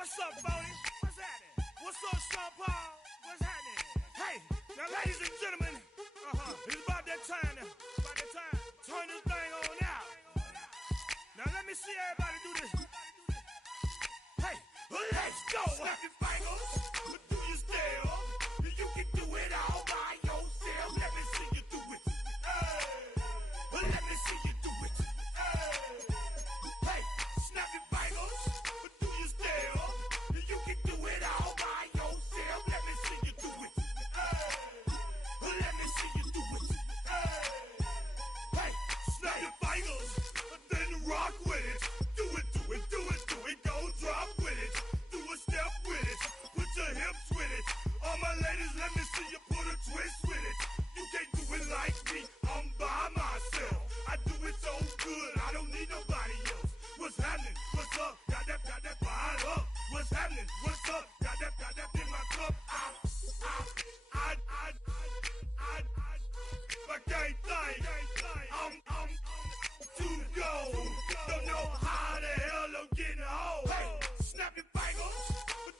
What's up, Boney? What's happening? What's up, Sean Paul? What's happening? Hey, now, ladies and gentlemen, it's about that time. Turn this thing on out. Now, let me see everybody do this. Hey, let's go. Snap your fingers, do your step. You can do it all by yourself. Let me see you do it. Hey, let me see you do it. Hey, snap your fingers, do your step. You can do it all by yourself. Let me see you do it. Let me see you do it. Hey, snap your fingers, then rock with it. Do it, do it, do it, do it. Go drop with it. Do a step with it. Put your hips with it. All my ladies, let me see you put a twist with it. You can't do it like me. I'm by myself. I do it so good. I don't need nobody else. What's happening? What's up? Got that fired up. What's happening? What's up? Got that in my cup. I can't think. I'm too go. Don't know how the hell I'm getting home. Hey, snap your fingers,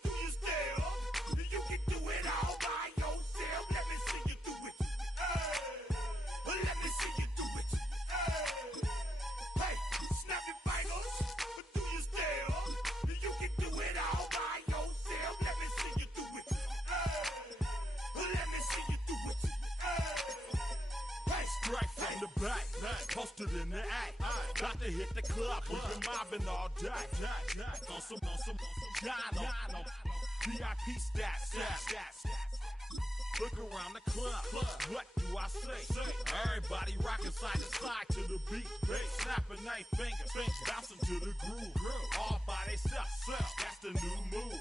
do your step. You can do it all by yourself. Let me see you do it. Let me see you do it. Hey, snap your fingers, do your step. You can do it all by yourself. Let me see you do it. Let me see you do it. Hey, Straight from the back, posted in the act. Got to hit the club, we've been mobbing all day. On some Jono, VIP stats. Look around the club, what do I say? Everybody rocking side to side to the beat. Snapping their fingers, bouncing to the groove. All by themselves, that's the new move.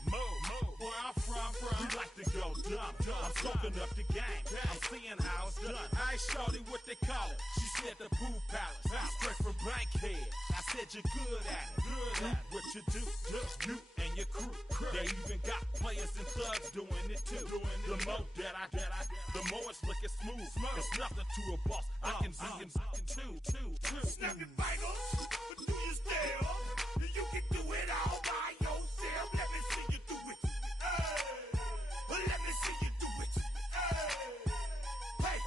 Where I'm from, we like to go dumb. I'm soaking up the game, I'm seeing how it's done. I ain't shorty what they call it, she said the Boo Palace. Straight from Bankhead, I said you're good at it. Do what you do, you and your crew. They even got players and thugs doing it too. The more that I the more it's looking smooth. It's nothing to a boss. I can two. snap your fingers, do your step. You can do it all by yourself. Let me see you do it. Let me see you do it. Hey,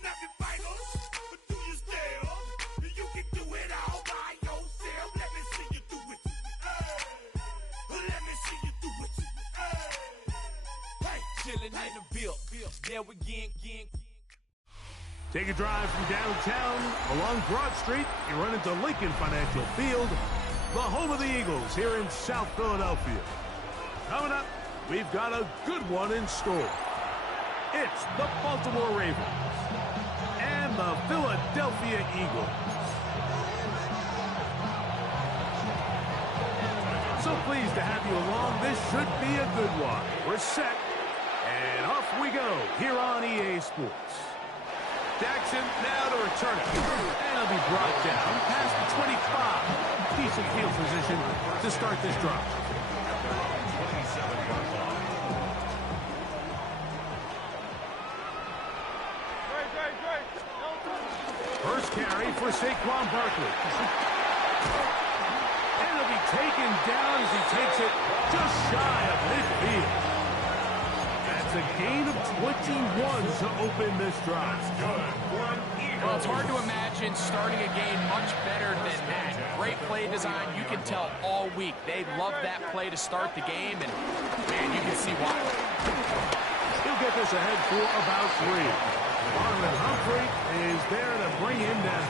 snap your fingers, do your step. You can do it all by yourself. Let me see you do it. Let me see you do it. Hey, Chillin' in the bill. There we again. Take a drive from downtown along Broad Street. You run into Lincoln Financial Field, the home of the Eagles here in South Philadelphia. Coming up, we've got a good one in store. It's the Baltimore Ravens and the Philadelphia Eagles. So pleased to have you along. This should be a good one. We're set, and off we go here on EA Sports. Jackson now to return it. And it'll be brought down past the 25. Decent field position to start this drive. First carry for Saquon Barkley. And it'll be taken down as he takes it just shy of midfield. That's a gain of 21 to open this drive. Well, it's hard to imagine starting a game much better than that. Great play design. You can tell all week they love that play to start the game, and, man, you can see why. He'll get this ahead for about 3. Marlon Humphrey is there to bring him down.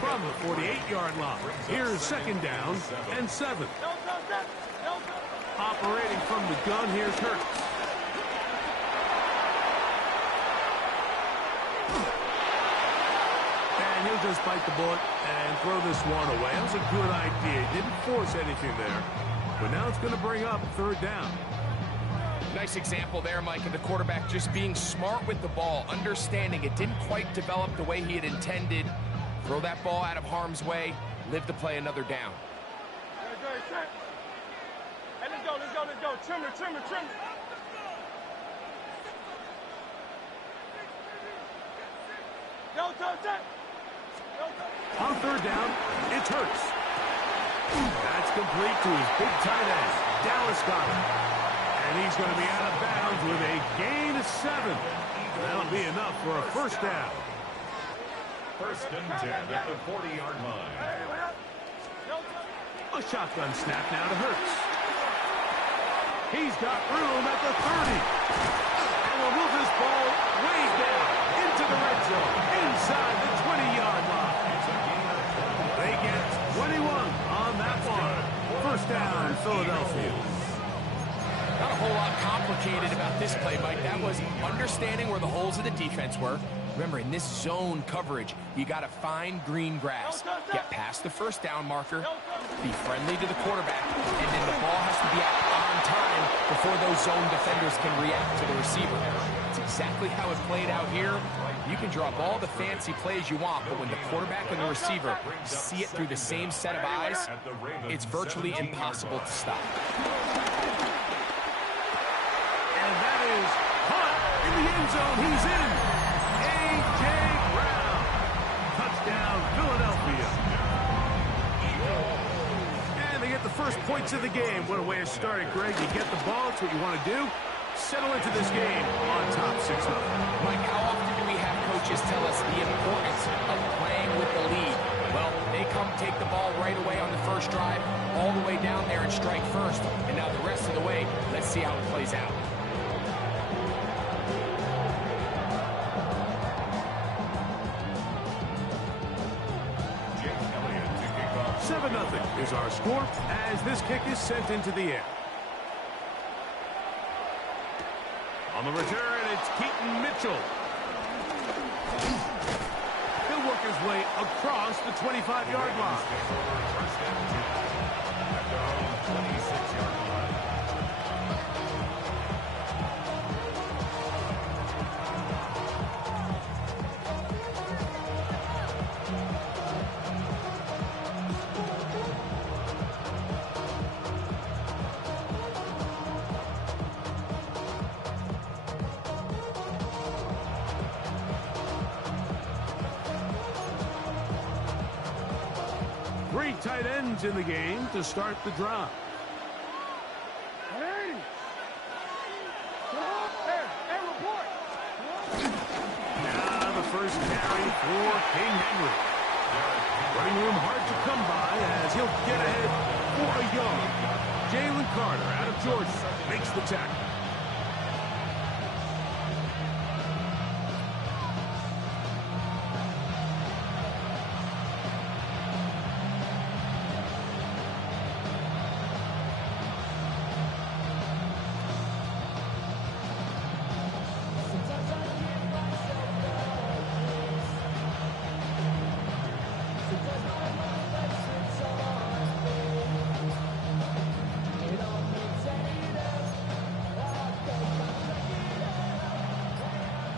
From the 48-yard line, here's second down and 7. Operating from the gun, here's Hurts. And he'll just bite the bullet and throw this one away. That was a good idea. He didn't force anything there. But now it's going to bring up third down. Nice example there, Mike, of the quarterback just being smart with the ball, understanding it didn't quite develop the way he had intended. Throw that ball out of harm's way, live to play another down. Hey, let's go. Trim it. Go. On third down, it's Hurts. That's complete to his big tight end, Dallas Goedert. And he's going to be out of bounds with a gain of 7. That'll be enough for a first down. First and 10 at the 40-yard line. A shotgun snap now to Hurts. He's got room at the 30. And will move this ball way down into the red zone, inside the 20-yard line. They get 21 on that one. First down, Philadelphia. Not a whole lot complicated about this play, Mike. That was understanding where the holes of the defense were. Remember, in this zone coverage, you got to find green grass. Get past the first down marker, be friendly to the quarterback, and then the ball has to be out on time before those zone defenders can react to the receiver. It's exactly how it played out here. You can draw up all the fancy plays you want, but when the quarterback and the receiver see it through the same set of eyes, it's virtually impossible to stop. And that is caught in the end zone. He's in. A.J. Brown. Touchdown, Philadelphia. And they get the first points of the game. What a way to start it, Greg. You get the ball. It's what you want to do. Settle into this game on top 6-0. Mike, how often do we have coaches tell us the importance of playing with the lead? Well, they come take the ball right away on the first drive, all the way down there and strike first. And now the rest of the way, let's see how it plays out. 7-0 is our score as this kick is sent into the air. On the return, it's Keaton Mitchell. He'll work his way across the 25-yard line. First and 10 at their own 26-yard line. Three tight ends in the game to start the drive. Now the first carry for King Henry. Running room hard to come by as he'll get ahead for a yard. Jalen Carter out of Georgia makes the tackle.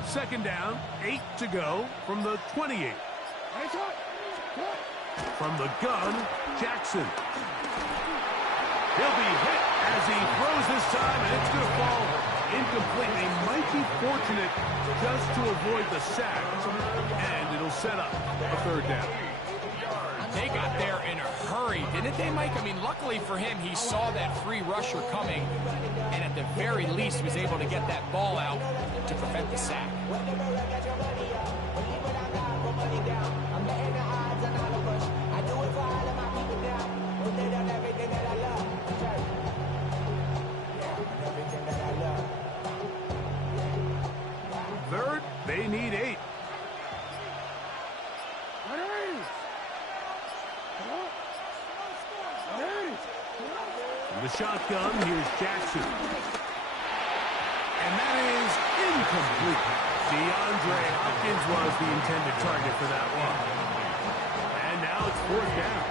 Second down, 8 to go from the 28. From the gun, Jackson. He'll be hit as he throws this time, and it's going to fall incomplete. They might be fortunate just to avoid the sack, and it'll set up a third down. They got there in a hurry, didn't they, Mike? I mean, luckily for him, he saw that free rusher coming, and at the very least was able to get that ball out to prevent the sack. Third, they need 8. From the shotgun, here's Jackson. And that is incomplete. DeAndre Hopkins was the intended target for that one. And now it's fourth down.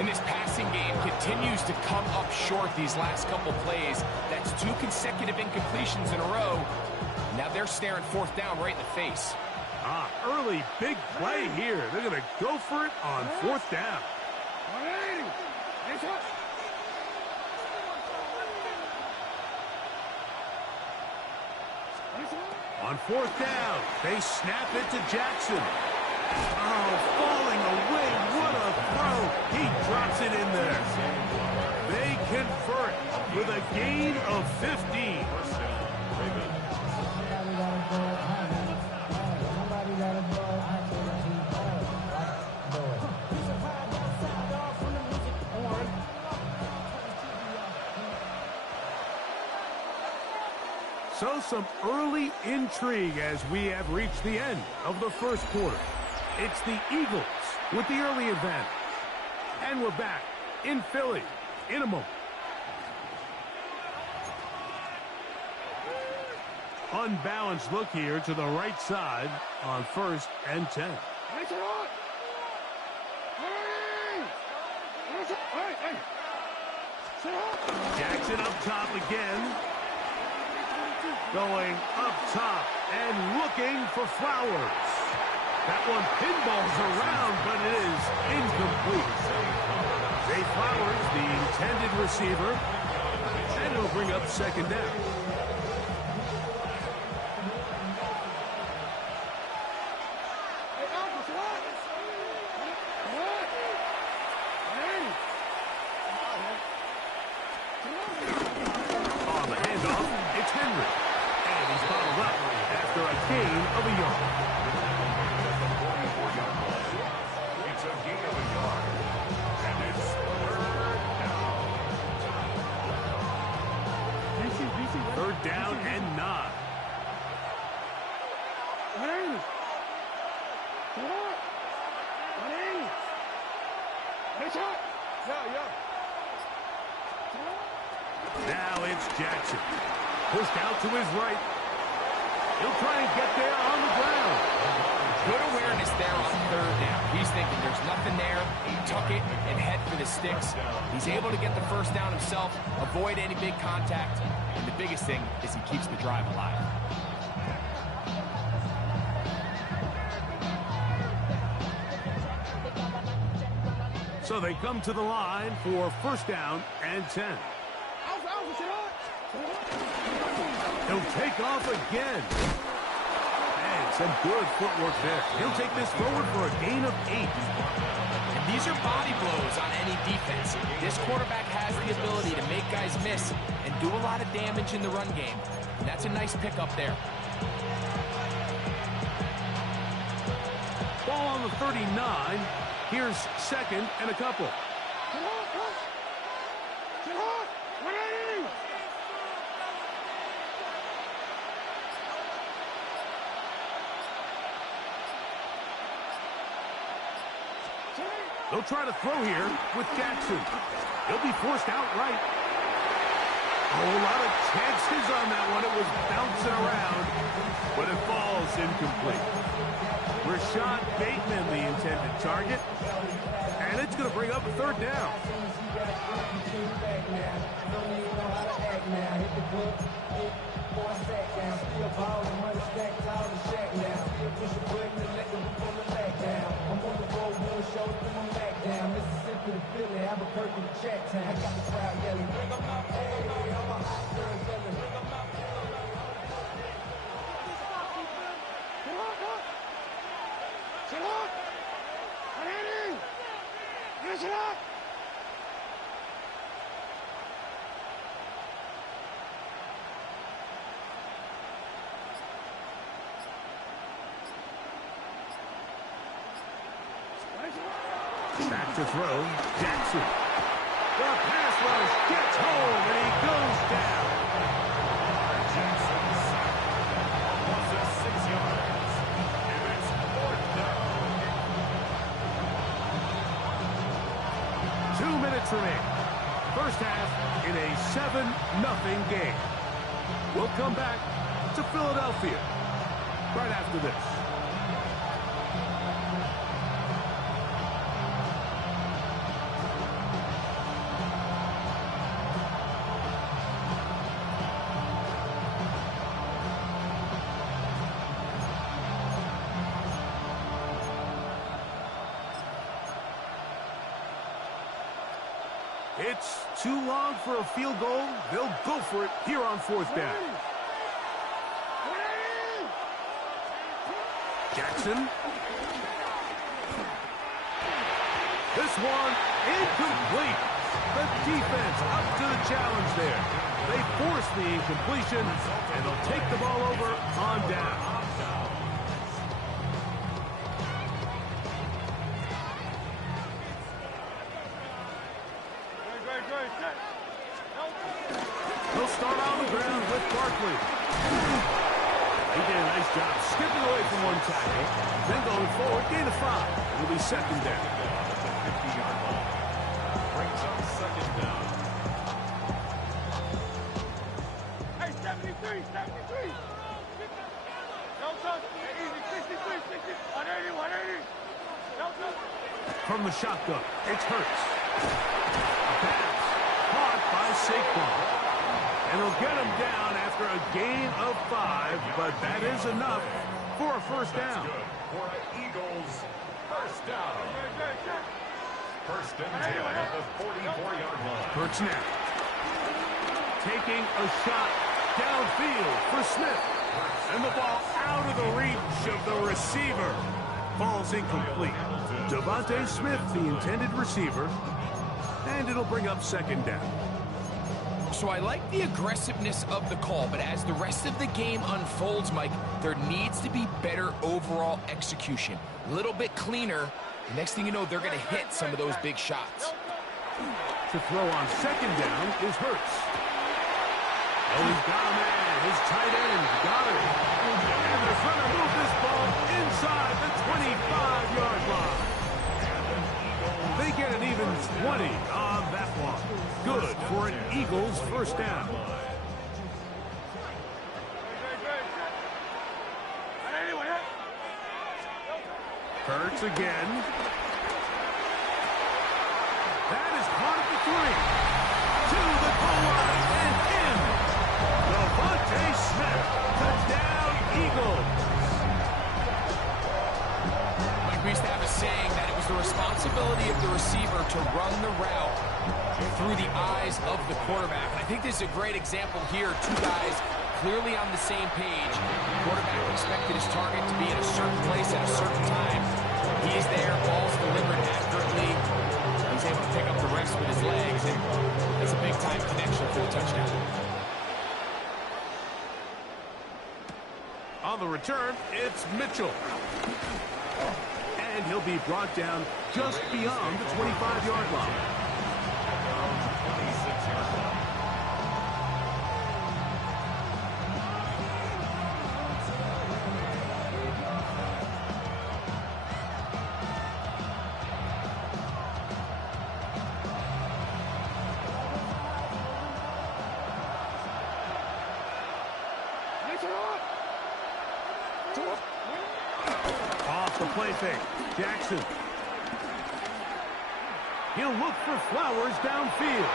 And this passing game continues to come up short these last couple plays. That's 2 consecutive incompletions in a row. Now they're staring fourth down right in the face. Early big play here. They're going to go for it on fourth down. On fourth down, they snap it to Jackson. Oh, falling away. What a throw. He He drops it in there. They convert with a gain of 15. So some early intrigue as we have reached the end of the first quarter. It's the Eagles with the early advantage. And we're back in Philly in a moment. Unbalanced look here to the right side on 1st and 10. Jackson up top again. Going up top and looking for Flowers. That one pinballs around, but it is incomplete. Zay Flowers, the intended receiver, and it'll bring up 2nd down. On the handoff, it's Henry. And he's bottled up after a gain of a yard. It's a gain of a yard. And it's 3rd down and 9. Now it's Jackson. Pushed out to his right. He'll try and get there on the ground. Good awareness there on 3rd down. He's thinking there's nothing there. Tuck it and head for the sticks. He's able to get the 1st down himself, avoid any big contact, and the biggest thing is he keeps the drive alive. So they come to the line for 1st down and 10. He'll take off again. And some good footwork there. He'll take this forward for a gain of 8. And these are body blows on any defense. This quarterback has the ability to make guys miss and do a lot of damage in the run game. And that's a nice pickup there. Ball on the 39. Here's 2nd and a couple. They'll try to throw here with Jackson. He'll be forced outright. A whole lot of chances on that one. It was bouncing around, but it falls incomplete. Rashad Bateman, the intended target, and it's going to bring up a 3rd down. Back to throw, Jackson. The pass rush gets home, and he goes down. Jackson's was a 6 yards. And it's 4th down. 2 minutes remaining. First half in a 7-0 game. We'll come back to Philadelphia right after this. It's too long for a field goal. They'll go for it here on 4th down. Jackson. This this one incomplete. The defense up to the challenge there. They force the incompletion, and they'll take the ball over on down. He'll start on the ground with Barkley. He did a nice job skipping away from one tackle, then going forward, gain of 5. It'll be second down. 50-yard ball. Brings up second down. Hey, 73, 73. No touch. Easy, 63, 60, 180, 180. No touch. From the shotgun, it's Hurts. A pass caught by Saquon. And he'll get him down after a gain of 5, but that is enough for a first down. Good for an Eagles first down. First and 10 at the 44-yard line. Hurts now. Taking a shot downfield for Smith. And the ball out of the reach of the receiver. Falls incomplete. Devontae Smith, the intended receiver. And it'll bring up second down. So I like the aggressiveness of the call, but as the rest of the game unfolds, Mike, there needs to be better overall execution. A little bit cleaner. Next thing you know, they're going to hit some of those big shots. To throw on second down is Hurts. Oh, he's got a man. His tight end got it. And they're going to move this ball inside the 25-yard line. They get an even 20 on that one. Good for an Eagles first down. Hurts again. That is caught at the 3. To the goal line and in. Devontae Smith. Touchdown, Eagles. Like we used to have a saying that it was the responsibility of the receiver to run the route through the eyes of the quarterback. And I think this is a great example here. Two guys clearly on the same page. The quarterback expected his target to be in a certain place at a certain time. He's there, ball's delivered accurately. He's able to pick up the rest with his legs, and that's a big-time connection for the touchdown. On the return, it's Mitchell. And he'll be brought down just beyond the 25-yard line. 26-yard line. Off the play fake. Jackson. He'll look for Flowers downfield.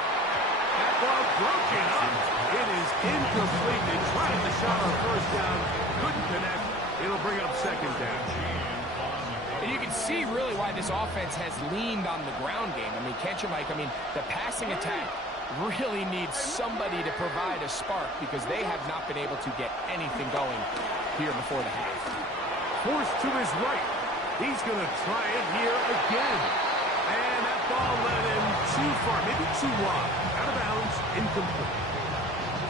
That ball broken up. It is incomplete. They tried the shot on first down. Couldn't connect. It'll bring up second down. And you can see really why this offense has leaned on the ground game. I mean, can't you, Mike? I mean, the passing attack really needs somebody to provide a spark because they have not been able to get anything going here before the half. Forced to his right. He's going to try it here again. And that ball led him too far, maybe too wide. Out of bounds, incomplete.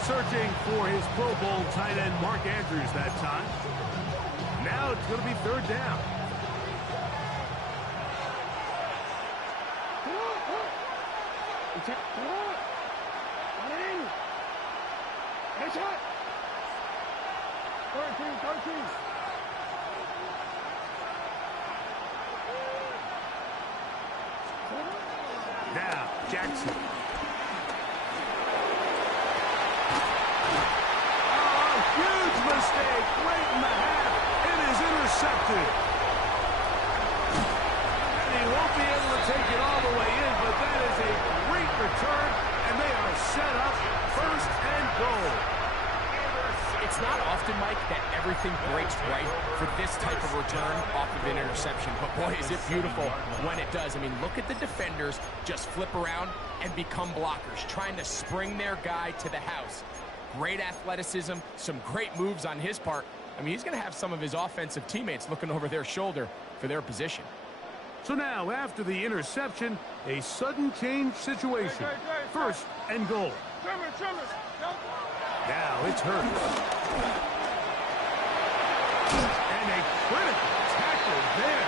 Searching for his Pro Bowl tight end Mark Andrews that time. Now it's going to be third down. Now, Jackson. Oh, huge mistake late in the half. It is intercepted. And he won't be able to take it all the way in, but that is a great return, and they are set up first and goal. It's not often, Mike, that everything breaks right for this type of return off of an interception. But, boy, is it beautiful when it does. I mean, look at the defenders just flip around and become blockers, trying to spring their guy to the house. Great athleticism, some great moves on his part. I mean, he's going to have some of his offensive teammates looking over their shoulder for their position. So now, after the interception, a sudden change situation. First and goal. Now it's Hurts. And a critical tackle there.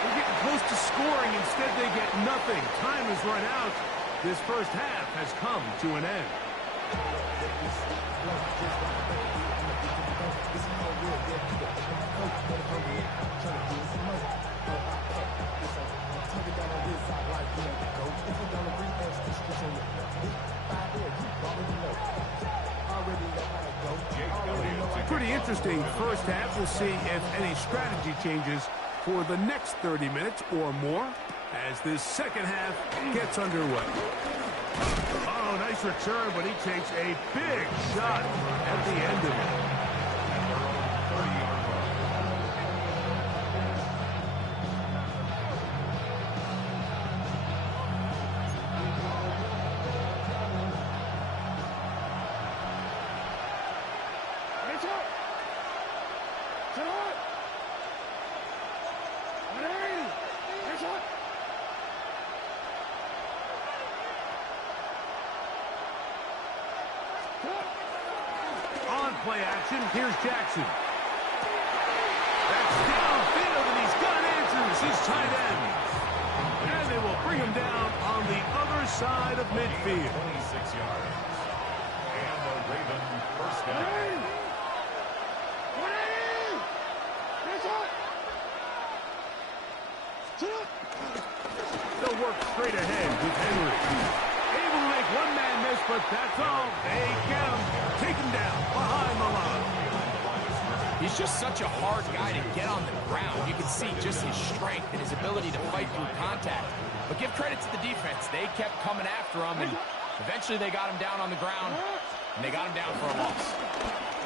They're getting close to scoring. Instead, they get nothing. Time has run out. This first half has come to an end. Pretty interesting first half. We'll see if any strategy changes for the next 30 minutes or more as this second half gets underway. Oh, nice return, but he takes a big shot at the end of it. Play action. Here's Jackson. That's downfield, and he's got Andrews, his tight end. And they will bring him down on the other side of midfield. 26 yards. And the Raven first down. They'll work straight ahead with Henry. Able to make one man miss, but that's all. They get him. Take him down behind the line. He's just such a hard guy to get on the ground. You can see just his strength and his ability to fight through contact. But give credit to the defense. They kept coming after him, and eventually they got him down on the ground, and they got him down for a loss.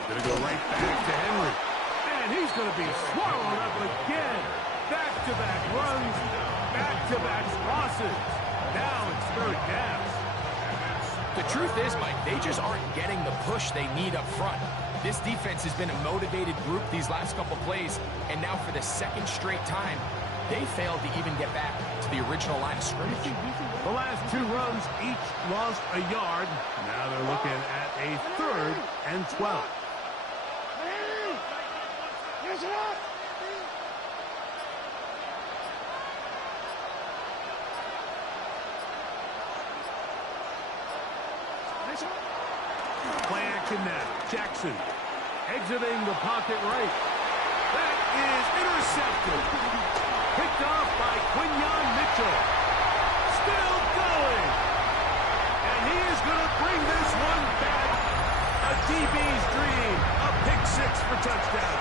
Going to go right back to Henry. And he's going to be swallowed up again. Back-to-back runs, back-to-back losses. Now it's third down. The truth is, Mike, they just aren't getting the push they need up front. This defense has been a motivated group these last couple plays, and now for the second straight time, they failed to even get back to the original line of scrimmage. The last two runs each lost a yard. Now they're looking at a 3rd and 12. Play action now. Jackson exiting the pocket right. That is intercepted. Picked off by Quinyon Mitchell. Still going. And he is going to bring this one back. A DB's dream. A pick six for touchdown.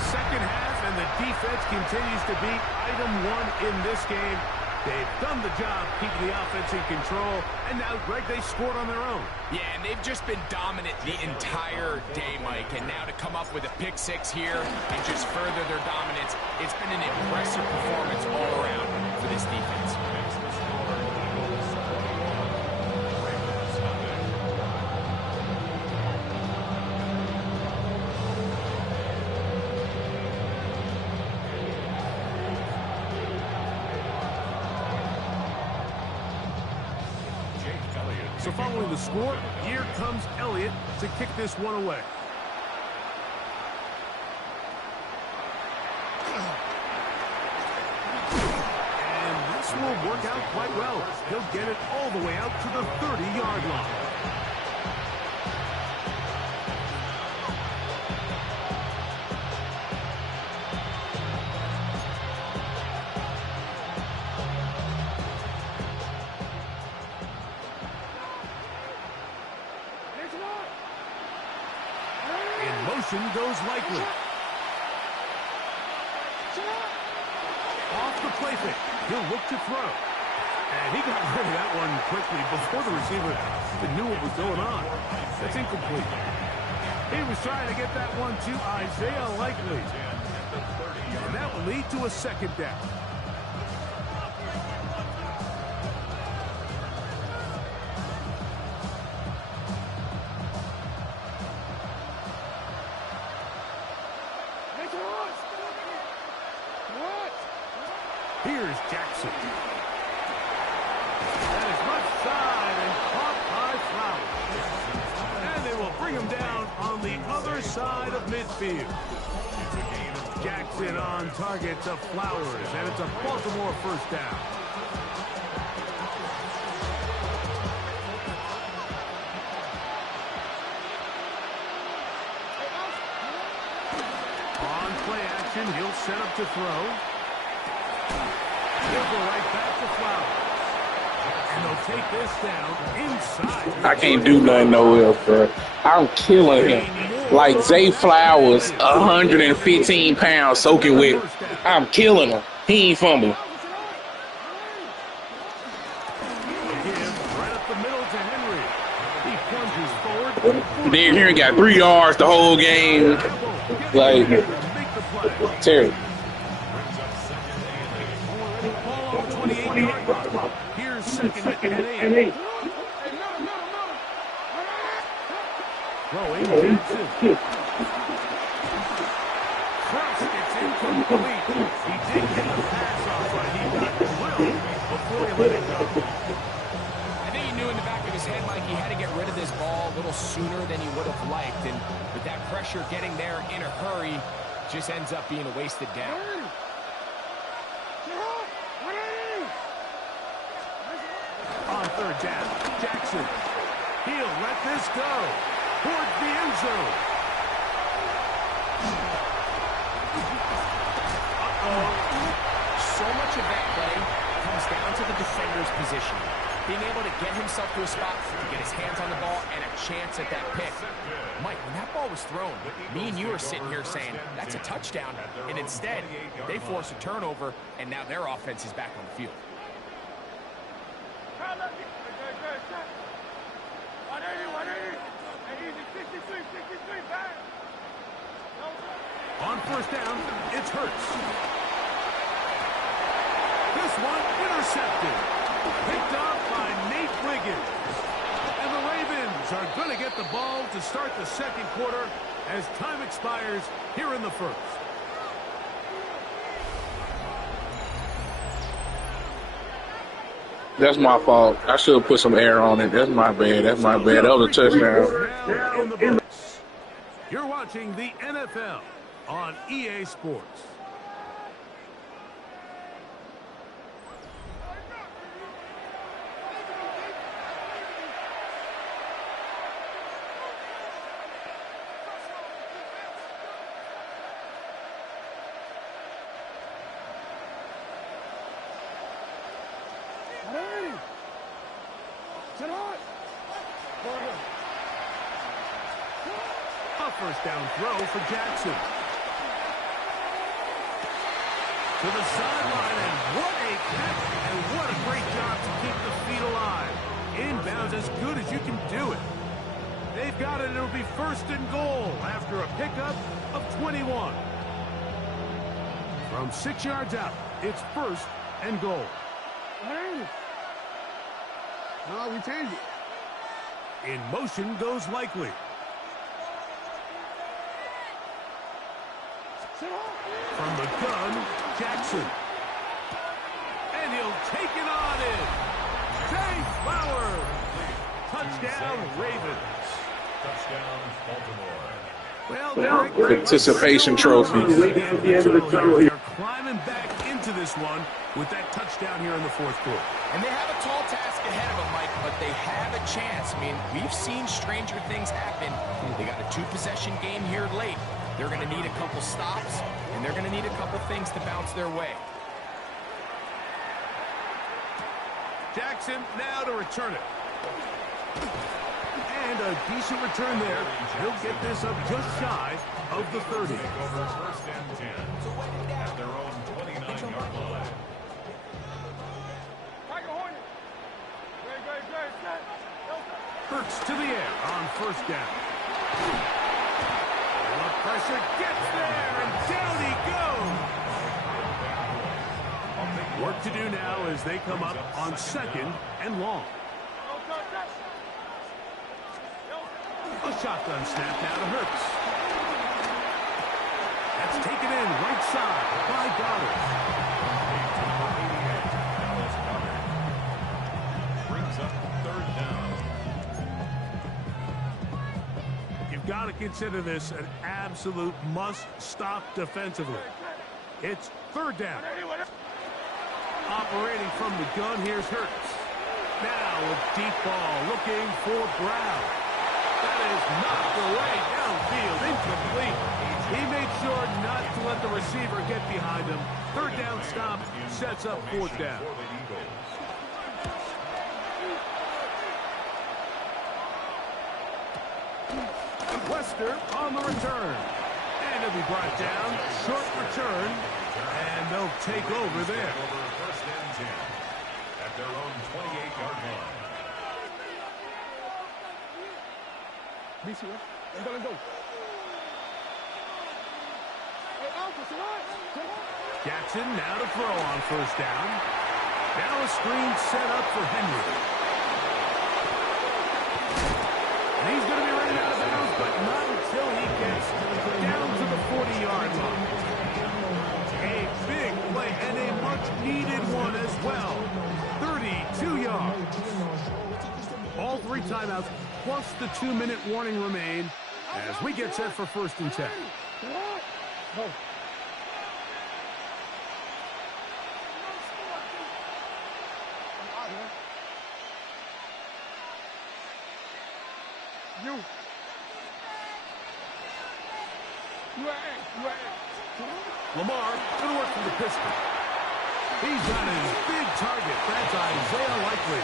Second half, and the defense continues to be item one in this game. They've done the job keeping the offense in control, and now, Greg, they scored on their own. Yeah, and they've just been dominant the entire day, Mike. And now to come up with a pick six here and just further their dominance, it's been an impressive performance all around for this defense. So following the score, here comes Elliott to kick this one away. And this will work out quite well. He'll get it all the way out to the 30-yard line. Goes likely. Off the play fake. He'll look to throw. And he got rid of that one quickly before the receiver even knew what was going on. That's incomplete. He was trying to get that one to Isaiah Likely. And that will lead to a second down. Here's Jackson. That is much side and caught by Flowers. And they will bring him down on the other side of midfield. Jackson on target to Flowers, and it's a Baltimore first down. On play action, he'll set up to throw. He'll go right back to Flowers. And they'll take this down inside. I can't do nothing no else, bro. I'm killing him. Like Zay Flowers, 115 pounds soaking wet. I'm killing him. He ain't fumbling. Derrick Henry got 3 yards the whole game. Like, terrible. Here's second and 8. Throwing Jackson. Cross gets incomplete. He did get the pass off, but he got drilled before he let it go. I think he knew in the back of his head, Mike, he had to get rid of this ball a little sooner than he would have liked. And with that pressure getting there in a hurry, just ends up being a wasted down. On third down, Jackson. He'll let this go towards the end zone. So much of that play comes down to the defender's position. Being able to get himself to a spot to get his hands on the ball and a chance at that pick. Mike, when that ball was thrown, me and you are sitting here saying, that's a touchdown. And instead, they force a turnover, and now their offense is back on the field. On first down, it's Hurts. This one intercepted. Picked off by Nate Wiggins. And the Ravens are going to get the ball to start the second quarter as time expires here in the first. That's my fault. I should have put some air on it. That's my bad. That's my bad. That was a touchdown. You're watching the NFL on EA Sports. First down throw for Jackson. To the sideline, and what a catch, and what a great job to keep the feet alive. Inbounds as good as you can do it. They've got it, it'll be first and goal after a pickup of 21. From 6 yards out, it's first and goal. No, we changed it. In motion goes Likely. From the gun, Jackson. And he'll take it on in. Zay Flowers. Touchdown, Ravens. Touchdown, Baltimore. Well, Participation trophy. They're climbing back into this one with that touchdown here in the fourth quarter. And they have a tall task ahead of them, Mike, but they have a chance. I mean, we've seen stranger things happen. They got a 2-possession game here late. They're going to need a couple stops, and they're going to need a couple things to bounce their way. Jackson now to return it. And a decent return there. He'll get this up just shy of the 30. Take over first and 10 at their own 29-yard line. Hurts to the air on first down. The pressure gets there, and down he goes. Work to do now as they come up on second and long. A shotgun snap now to Hurts. That's taken in right side by Goddard. brings up third down. You've got to consider this an absolute must-stop defensively. It's third down. Operating from the gun, here's Hurts. Now a deep ball looking for Brown. That is knocked away downfield, incomplete. He made sure not to let the receiver get behind him. Third down stop sets up fourth down. Wester on the return. And he'll be brought down. Short return. And they'll take over there. First and 10 at their own 28-yard line. Go. Jackson now to throw on first down. Now a screen set up for Henry. And he's going to be running out of bounds, but not until he gets down to the 40-yard line. A big play and a much-needed one as well. 32 yards. All three timeouts plus the 2-minute warning remain as we get set for first and 10. Go. Lamar going to work from the pistol. He's got his big target. That's Isaiah Likely.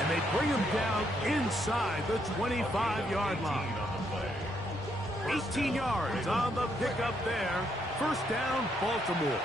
And they bring him down inside the 25-yard line. 18 yards on the pickup there. First down, Baltimore.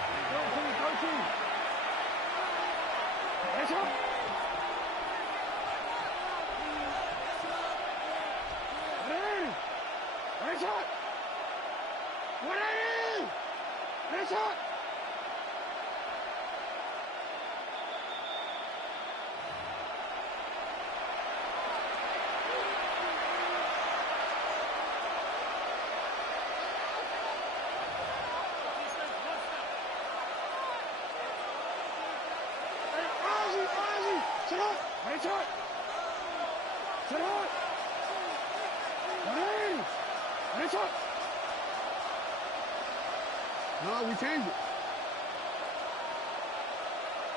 No, we changed it.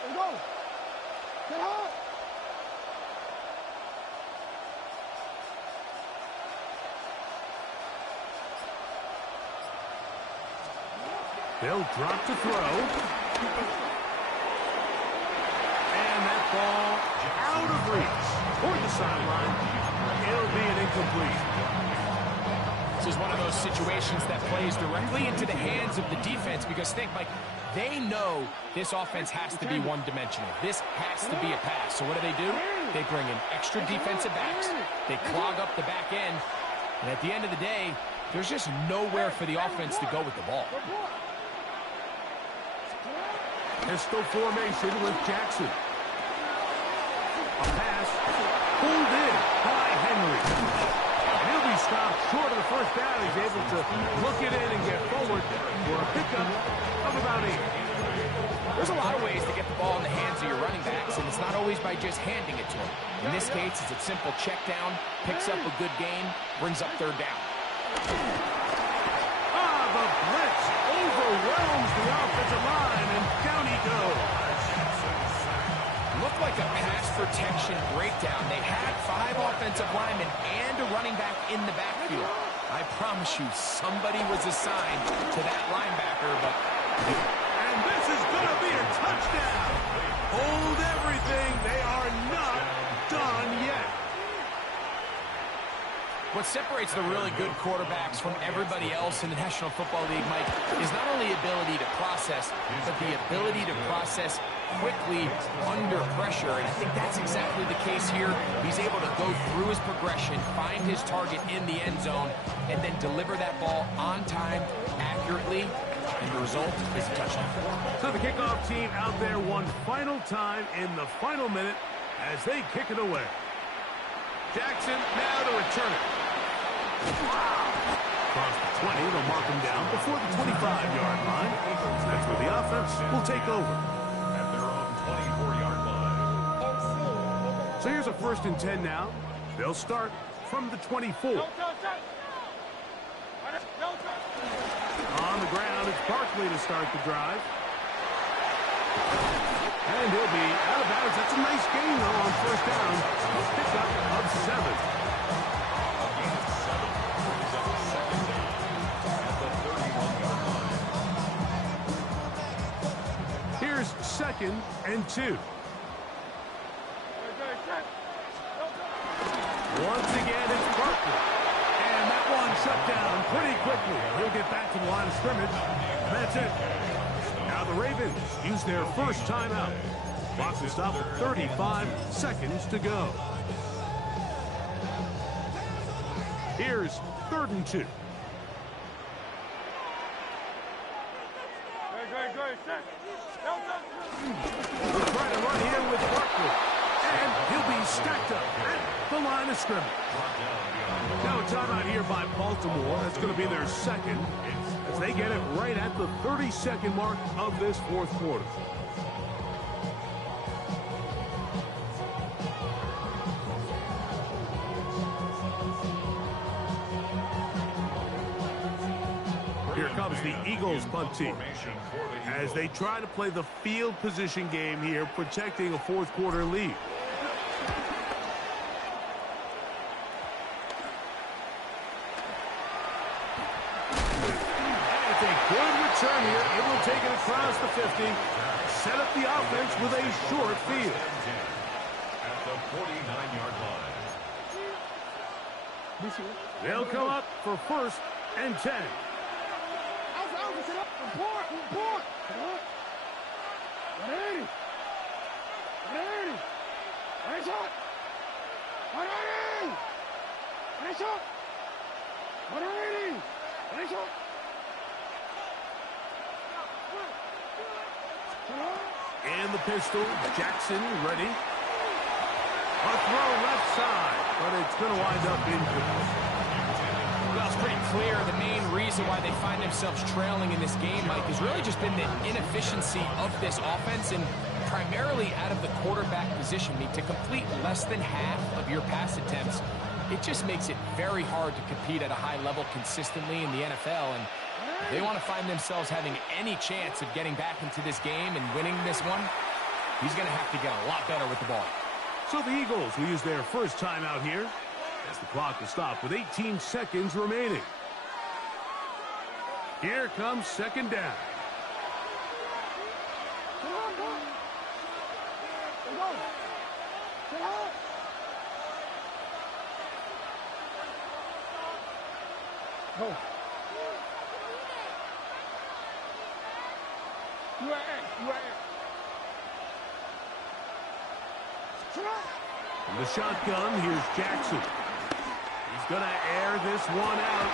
Let's go. Get hot. They'll drop to throw. And that ball out of reach toward the sideline. It'll be an incomplete. This is one of those situations that plays directly into the hands of the defense because think, Mike, they know this offense has to be one-dimensional. This has to be a pass. So what do? They bring in extra defensive backs. They clog up the back end. And at the end of the day, there's just nowhere for the offense to go with the ball. Pistol formation with Jackson. A pass pulled in by Henry. He'll be stopped short of the first down. He's able to look it in and get forward for a pickup of about 8. There's a lot of ways to get the ball in the hands of your running backs, and it's not always by just handing it to them. In this case, it's a simple check down, picks up a good gain, brings up third down. The blitz overwhelms the offensive line, and down he goes. Looked like a pass protection breakdown. They had 5 offensive linemen and a running back in the backfield. I promise you, somebody was assigned to that linebacker, but... And this is going to be a touchdown. Hold everything. They are not done yet. What separates the really good quarterbacks from everybody else in the National Football League, Mike, is not only ability to process, but the ability to process quickly under pressure. And I think that's exactly the case here. He's able to go through his progression, find his target in the end zone, and then deliver that ball on time, accurately, and the result is a touchdown. So the kickoff team out there one final time in the final minute as they kick it away. Jackson now to return it. Across the 20, they'll mark him down before the 25-yard line. That's where the offense will take over. At their own 24-yard line. So here's a 1st and 10 now. They'll start from the 24. On the ground, it's Barkley to start the drive. And he'll be out of bounds. That's a nice gain, though, on 1st down. A pickup of 7. Here's 2nd and 2. Once again, it's Barkley. And that one shut down pretty quickly. He'll get back to the line of scrimmage. And that's it. Now the Ravens use their first timeout. Clock will stop with 35 seconds to go. Here's 3rd and 2. We'll try to run here with Barkley. And he'll be stacked up at the line of scrimmage. Now a timeout here by Baltimore. That's going to be their 2nd as they get it right at the 30-second mark of this 4th quarter. Here comes the Eagles punt team as they try to play the field position game here, protecting a 4th quarter lead. Good return here. Able to take it across the 50. Set up the offense with a short field. At the 49-yard line. They'll come up for 1st and 10. And the pistol, Jackson ready. A throw left side, but it's going to wind up incomplete. Well, it's pretty clear the main reason why they find themselves trailing in this game, Mike, has really just been the inefficiency of this offense and primarily out of the quarterback position. I mean, to complete less than half of your pass attempts, it just makes it very hard to compete at a high level consistently in the NFL. And if they want to find themselves having any chance of getting back into this game and winning this one, he's going to have to get a lot better with the ball. So the Eagles will use their first timeout here as the clock will stop with 18 seconds remaining. Here comes 2nd down. Go. From the shotgun, here's Jackson. He's going to air this one out.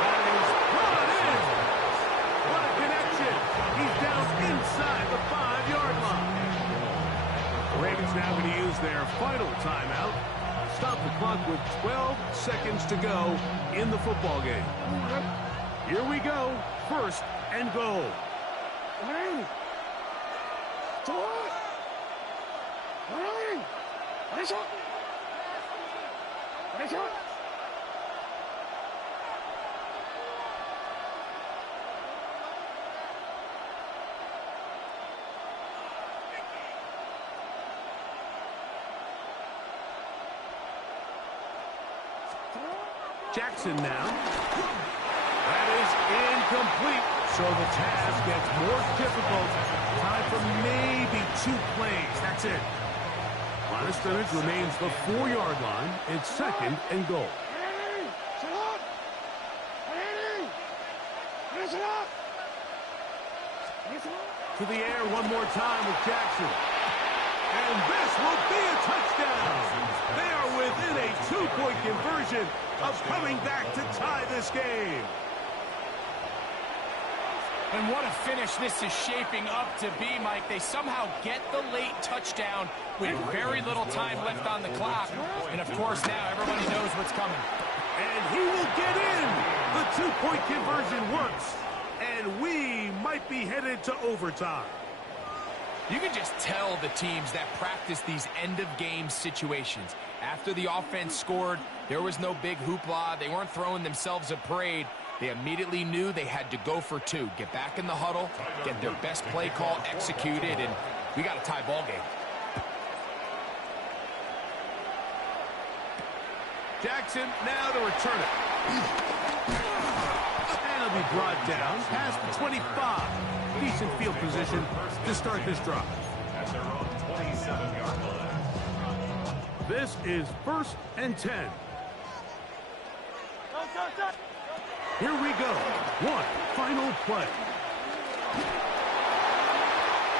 That is brought in. What a connection. He's down inside the 5-yard line. The Ravens now going to use their final timeout. Stop the clock with 12 seconds to go in the football game. Here we go. 1st and goal. Jackson now. That is incomplete. So the task gets more difficult. Time for maybe 2 plays. That's it. Line of scrimmage remains the 4-yard line. It's 2nd and goal. To the air one more time with Jackson. And this will be a touchdown. They are within a 2-point conversion of coming back to tie this game. And what a finish this is shaping up to be, Mike. They somehow get the late touchdown with very little time left on the clock. And, of course, now everybody knows what's coming. And he will get in. The 2-point conversion works. And we might be headed to overtime. You can just tell the teams that practice these end-of-game situations. After the offense scored, there was no big hoopla. They weren't throwing themselves a parade. They immediately knew they had to go for two, get back in the huddle, get their best play call executed, and we got a tie ball game. Jackson now to return it. And it'll be brought down past the 25. Decent field position to start this drive. At their own 27-yard line. This is 1st and 10. Here we go. One final play.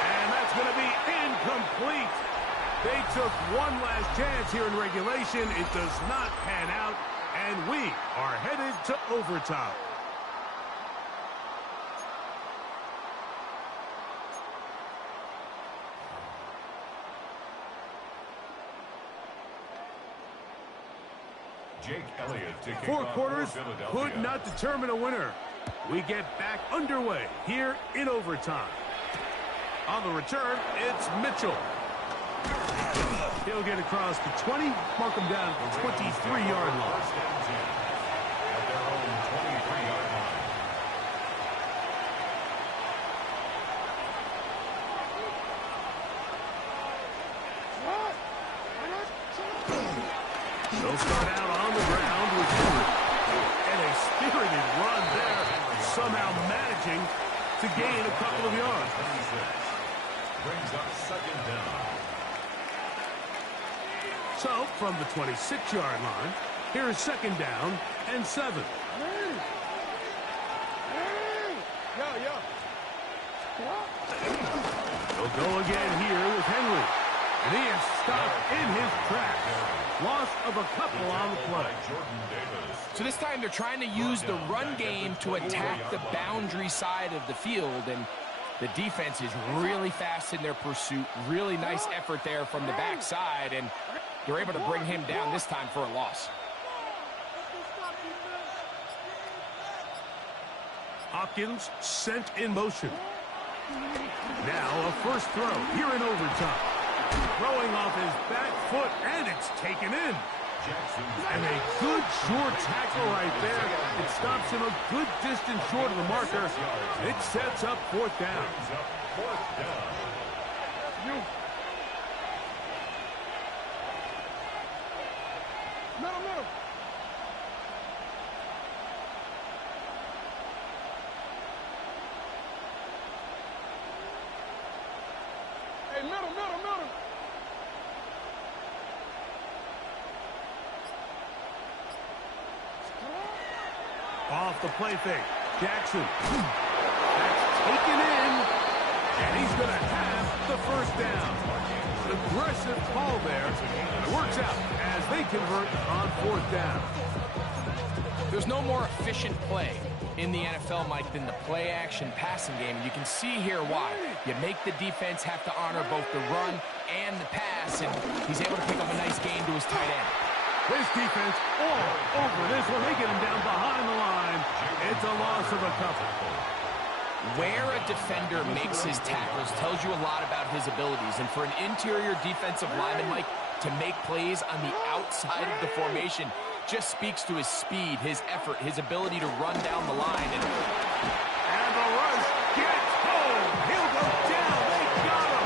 And that's going to be incomplete. They took one last chance here in regulation. It does not pan out, and we are headed to overtime. Jake Elliott to kick 4 off quarters for Philadelphia. could not determine a winner. We get back underway here in overtime. On the return, it's Mitchell. He'll get across the 20, mark him down at the 23-yard line. First and 10. At their own 23-yard line. They'll start out on the ground with Henry. And a spirited run there, somehow managing to gain a couple of yards. 26. Brings up second down. So, from the 26-yard line, here is 2nd down and 7. They'll go again here with Henry. And he is stopped in his tracks. Loss of a couple on the play. Jordan Davis. So this time they're trying to use the run game to attack the boundary side of the field, and the defense is really fast in their pursuit. Really nice effort there from the backside, and they're able to bring him down this time for a loss. Hopkins sent in motion. Now a first throw here in overtime. Throwing off his back foot, and it's taken in. And a good short tackle right there. It stops him a good distance short of the marker. It sets up 4th down. Off the play fake. Jackson. That's taken in. And he's going to have the 1st down. An aggressive call there. It works out as they convert on 4th down. There's no more efficient play in the NFL, Mike, than the play-action passing game. And you can see here why. You make the defense have to honor both the run and the pass, and he's able to pick up a nice gain to his tight end. This defense all over this one. They get him down behind the line. It's a loss of a couple. Where a defender makes his tackles tells you a lot about his abilities. And for an interior defensive lineman, Mike, to make plays on the outside of the formation just speaks to his speed, his effort, his ability to run down the line. And the rush gets home. He'll go down. They got him.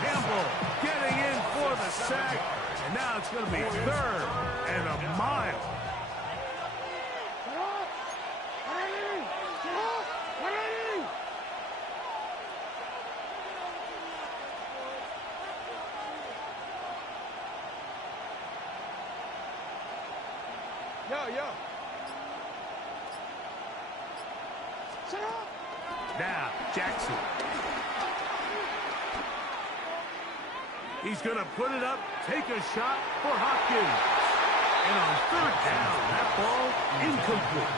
Campbell getting in for the sack. And now it's going to be 3rd and a mile. Now, Jackson. He's going to put it up, take a shot for Hopkins. And on 3rd down, that ball incomplete.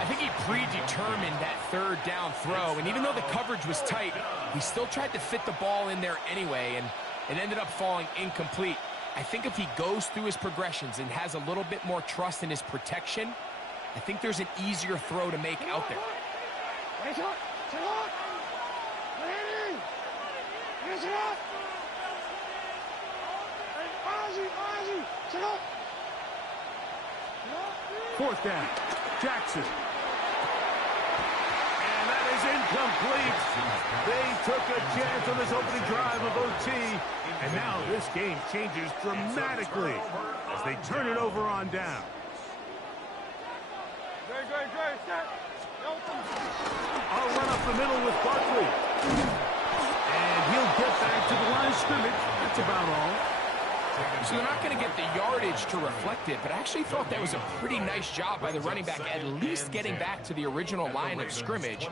I think he predetermined that 3rd down throw, and even though the coverage was tight, he still tried to fit the ball in there anyway, and it ended up falling incomplete. I think if he goes through his progressions and has a little bit more trust in his protection, I think there's an easier throw to make out there. Fourth down. Jackson. And that is incomplete. They took a chance on this opening drive of OT. And now this game changes dramatically as they turn it over on down. I'll run up the middle with Barkley. And he'll get back to the line of scrimmage. That's about all. So they're not going to get the yardage to reflect it, but I actually thought that was a pretty nice job by the running back, at least getting back to the original line of scrimmage.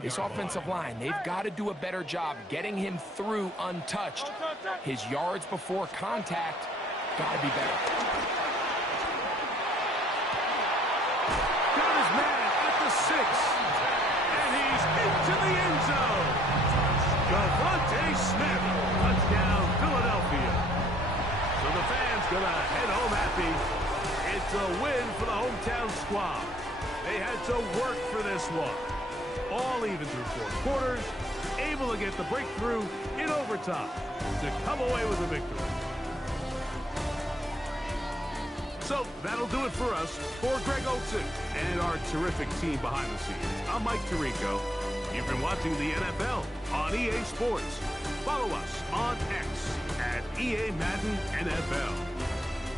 This offensive line, they've got to do a better job getting him through untouched. His yards before contact got to be better. Got his man at the 6. And he's into the end zone. Devontae Smith, touchdown, Philadelphia. So the fans gonna head home happy. It's a win for the hometown squad. They had to work for this one. All even through 4 quarters, able to get the breakthrough in overtime to come away with a victory. So that'll do it for us. For Greg Olson and our terrific team behind the scenes, I'm Mike Tirico. You've been watching the NFL on EA Sports. Follow us on X at EA Madden NFL.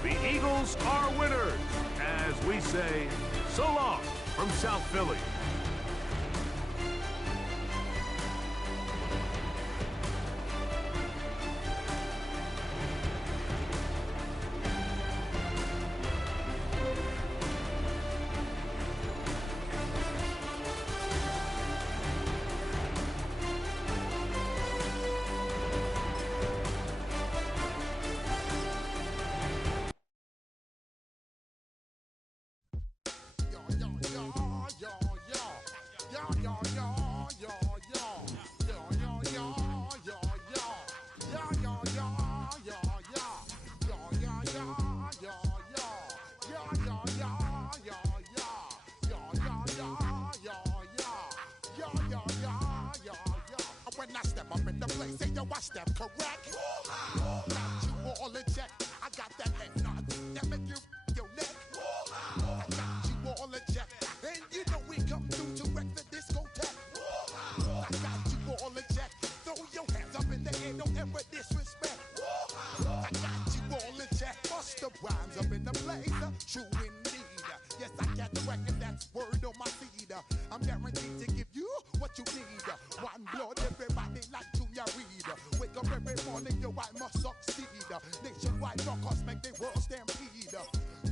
The Eagles are winners, as we say so long from South Philly. Step correct. Got you all in check. I got that head nod that make you your neck. I got you all in check. And you know we come through to wreck the discotheque. I got you all in check. Throw your hands up in the air, don't ever disrespect. I got you all in check. Bust the rhymes up in the place. True indeed. Yes, I got the record, that's word on my feed. I'm guaranteed to give you what you need. One blood, everybody like Junior Reed. Wake up every morning, yo, I must succeed. Nationwide knockouts make the world stampede.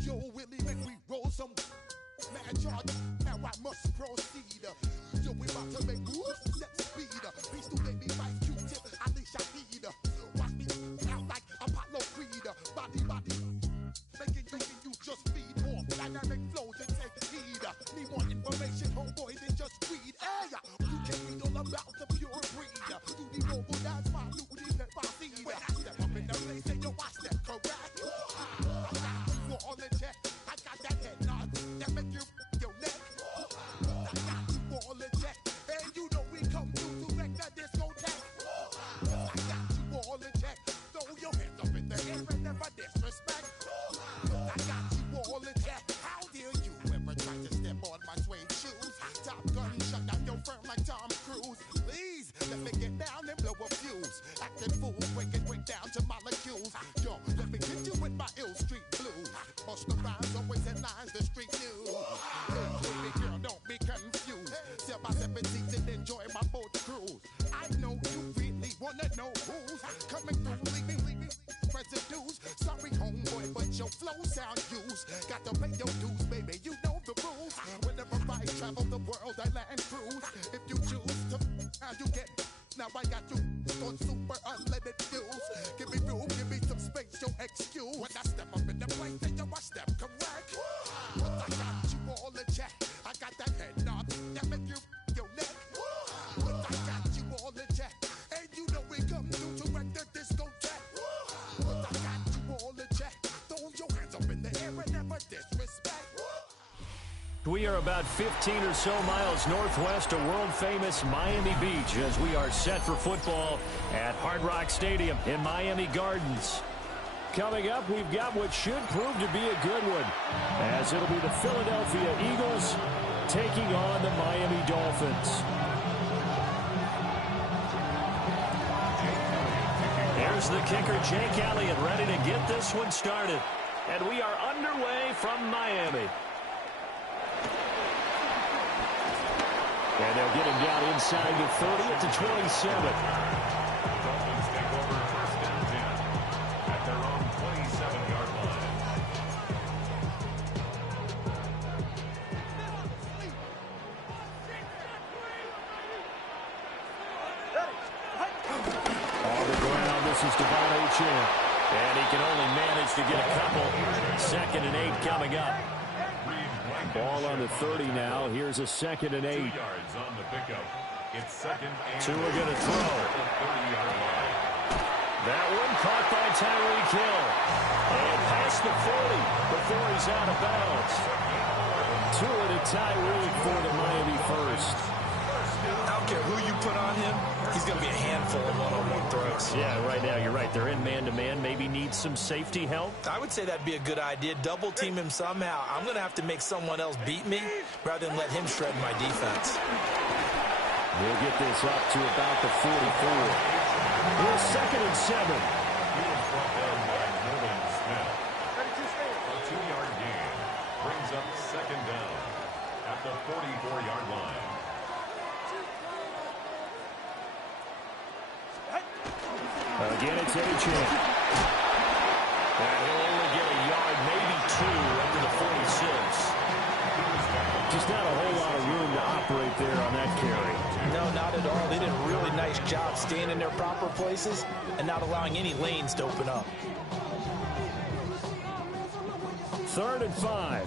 Yo, Willie, make we roll some mad charge. Now I must proceed. Yo, we about to make moves, set speed. Peace to baby, Vice Q-Tip, Ali Shaheed. Watch me out like Apollo Creed. Body, making you just feed more dynamic flows and take heed. Need more information, homeboy, than just read. Hey, you can read all about the pure breed. Do the mobile dance, my nudie, let my seed. When I step up in the place, say yo, I step correct. I got you all in check. I got that head nod that make you your neck. I got you all in check. And you know we come through to wreck the discotheque. I got you all in check. Throw your hands up in the air and never disrespect. I got you all in check. How dare you ever try to step on my suede shoes? Top Gun shut down your firm like Tom Cruise. Please let me get down and blow a fuse. Acting fool, breaking down to molecules. Yo, let me hit you with my ill street blues. Bust the rhymes, always headlines, the street news. Hey, baby girl, don't be confused. Step by 17 and enjoy my boat cruise. I know you really wanna know who's coming through, leaving residues. Sorry, homeboy, but your flow sound used. Got to pay your dues, baby, you know the rules. Whenever I travel the world, I land cruise. If you choose to, how you get. Now I got you on super unleaded fuels. Give me room, give me some space, your excuse. When I step up in the place, then I step correct. But I got you all in check. I got that head nod that make you your neck. But I got you all in check. And you know we come through to wreck the discotheque. But I got you all in check. Throw your hands up in the air and never disrespect. We are about 15 or so miles northwest of world-famous Miami Beach as we are set for football at Hard Rock Stadium in Miami Gardens. Coming up, we've got what should prove to be a good one, as it'll be the Philadelphia Eagles taking on the Miami Dolphins. There's the kicker, Jake Elliott, ready to get this one started. And we are underway from Miami. And they'll get him down inside the 30 at the 27. Dolphins take over first and 10 at their own 27-yard line. On the ground, this is Devon Achane. And he can only manage to get a couple. 2nd and 8 coming up. Ball on the 30 now. Here's a 2nd and 8. 2 yards on the pickup. It's 2nd and 8. Tua going to throw. At the 30-yard line. That one caught by Tyreek Hill. And past the 40 before he's out of bounds. Tua to Tyreek for the Miami first. I don't care who you put on him, he's going to be a handful of one-on-one throws. Yeah, right now, you're right. They're in man-to-man. Maybe needs some safety help. I would say that'd be a good idea. Double team him somehow. I'm going to have to make someone else beat me rather than let him shred my defense. We'll get this up to about the 44. Here's 2nd and 7. He was brought down by Nolan Smith. A 2-yard gain brings up 2nd down at the 44-yard line. Again, it's Achane. And he'll only get a yard, maybe 2, under the 46. Just not a whole lot of room to operate there on that carry. No, not at all. They did a really nice job staying in their proper places and not allowing any lanes to open up. 3rd and 5.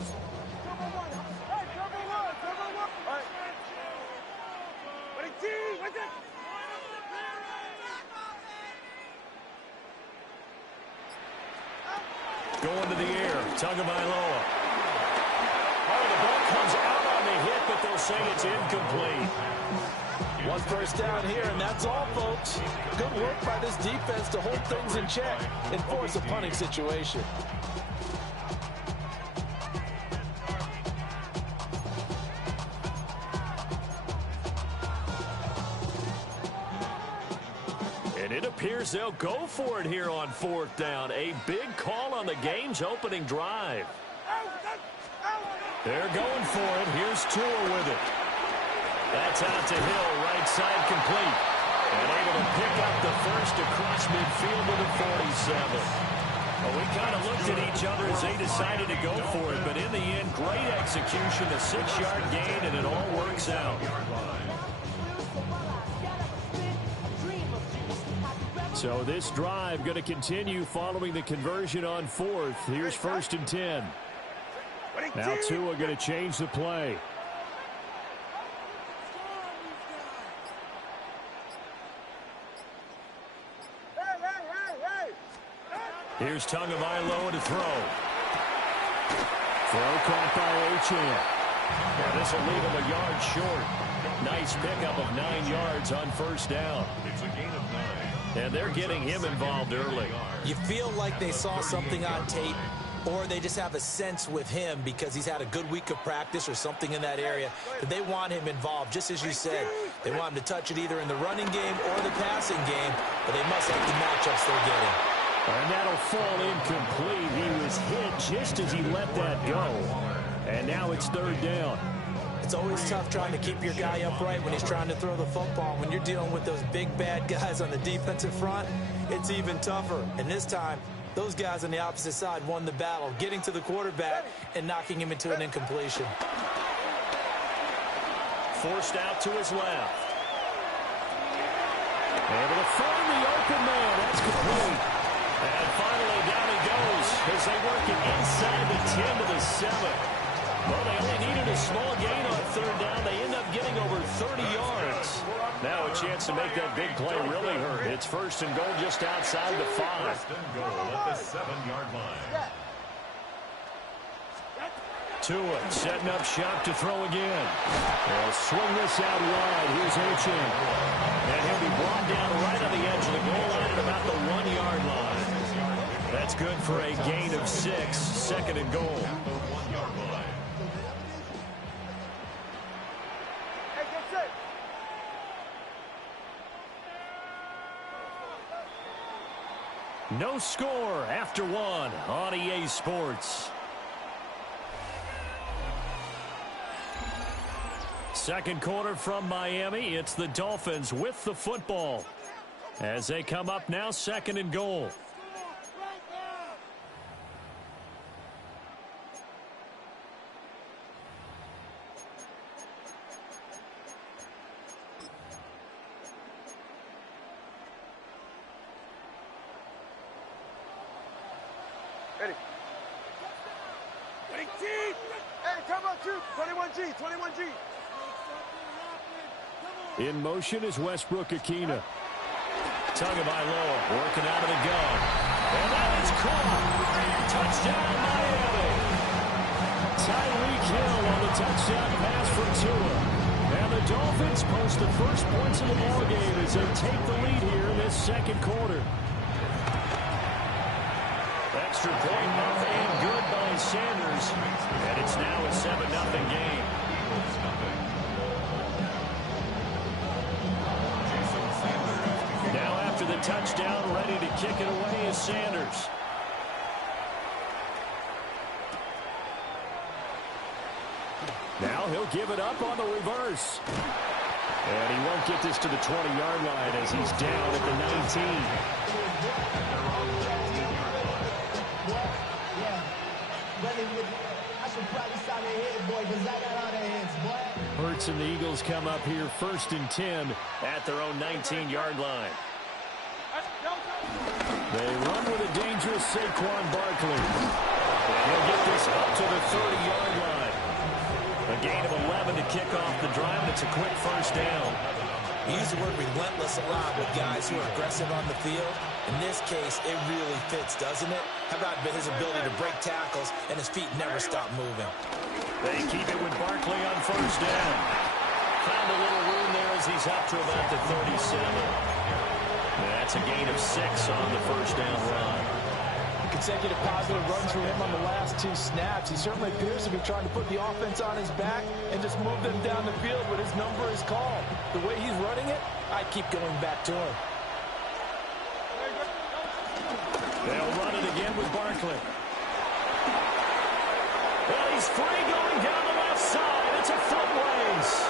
Going to the air, Tagovailoa. Oh, the ball comes out on the hit, but they'll say it's incomplete. 1 first down here, and that's all, folks. Good work by this defense to hold things in check and force a punting situation. And it appears they'll go for it here on 4th down. A big call on the game's opening drive. They're going for it. Here's Tua with it. That's out to Hill, right side complete. And able to pick up the first across midfield to the 47. Well, we kind of looked at each other as they decided to go for it, but in the end, great execution, a 6-yard gain, and it all works out. So this drive going to continue following the conversion on 4th. Here's 1st and 10. Now Tua going to change the play. Here's Tagovailoa to throw. Throw caught by Achane. Yeah, this will leave him a yard short. Nice pickup of 9 yards on 1st down. It's a gain of 9. And they're getting him involved early. You feel like they saw something on tape, or they just have a sense with him because he's had a good week of practice or something in that area that they want him involved. Just as you said, they want him to touch it either in the running game or the passing game, but they must like the matchups they're getting. And that'll fall incomplete. He was hit just as he let that go. And now it's 3rd down. It's always tough trying to keep your guy upright when he's trying to throw the football. When you're dealing with those big, bad guys on the defensive front, it's even tougher. And this time, those guys on the opposite side won the battle, getting to the quarterback and knocking him into an incompletion. Forced out to his left. Able to find the open man. That's complete. And finally, down he goes as they work it inside the 10 to the 7. Well, they only needed a small gain on 3rd down. They end up getting over 30 yards. Now a chance to make that big play really hurt. It's 1st and goal just outside the 5. 1st and goal at the 7-yard line. Tua setting up shop to throw again. They'll swing this out wide. Here's H.M. And he'll be brought down right on the edge of the goal line at about the 1-yard line. That's good for a gain of 6, second and goal. No score after 1 on EA Sports. Second quarter from Miami. It's the Dolphins with the football as they come up now, second and goal. Ready. Hey, come on, 21G, 21G. In motion is Westbrook-Ikhine. Tagovailoa working out of the gun. And that is caught. Touchdown, Miami. Tyreek Hill on the touchdown pass for Tua. And the Dolphins post the first points of the ballgame as they take the lead here in this second quarter. Extra point up and good by Sanders. And it's now a 7-0 game. Now after the touchdown, ready to kick it away is Sanders. Now he'll give it up on the reverse. And he won't get this to the 20-yard line as he's down at the 19. Hurts and the Eagles come up here 1st and 10 at their own 19-yard line. They run with a dangerous Saquon Barkley. He'll get this up to the 30-yard line. A gain of 11 to kick off the drive, and it's a quick first down. You use the word relentless a lot with guys who are aggressive on the field. In this case, it really fits, doesn't it? How about his ability to break tackles and his feet never stop moving? They keep it with Barkley on first down. Found a little room there as he's up to about the 37. That's a gain of 6 on the first down run. Consecutive positive runs from him on the last 2 snaps. He certainly appears to be trying to put the offense on his back and just move them down the field when his number is called. The way he's running it, I keep going back to him. They'll run it again with Barkley. Well, he's free going down the left side. It's a foot race.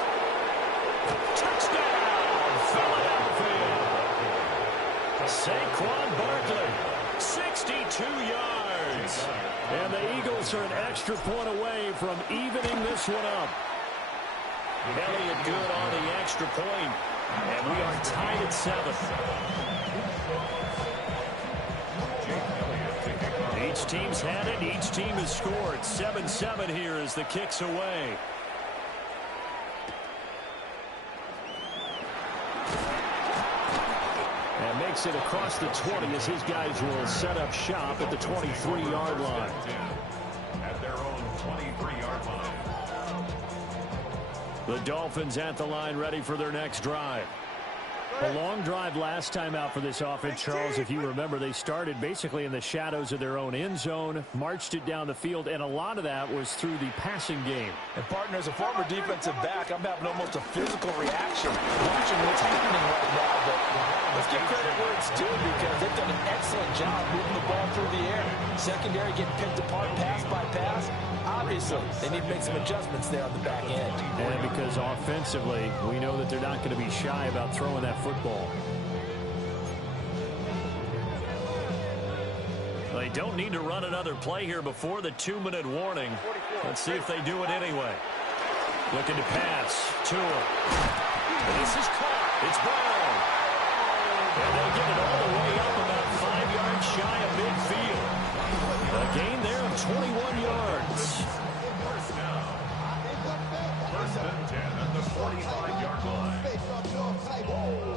Touchdown, Philadelphia. Saquon Barkley, 62 yards. And the Eagles are an extra point away from evening this one up. Elliott good on the extra point. And we are tied at 7. Each team's had it. Each team has scored. 7-7 here as the kick's away. And makes it across the 20 as his guys will set up shop at the 23-yard line. At their own 23-yard line. The Dolphins at the line ready for their next drive. A long drive last time out for this offense, Charles. If you remember, they started basically in the shadows of their own end zone, marched it down the field, and a lot of that was through the passing game. And, partner, as a former defensive back, I'm having almost a physical reaction watching what's happening right now. But let's give credit where it's due because they've done an excellent job moving the ball through the air. Secondary getting picked apart pass by pass. Obviously, they need to make some adjustments there on the back end. And because offensively, we know that they're not going to be shy about throwing that football. They don't need to run another play here before the 2-minute warning. Let's see if they do it anyway. Looking to pass. Tua. This is caught. It's Brown. And they'll get it all the way up about 5 yards shy of midfield. A gain there of 21 yards. First down. First and 10 at the 45-yard line.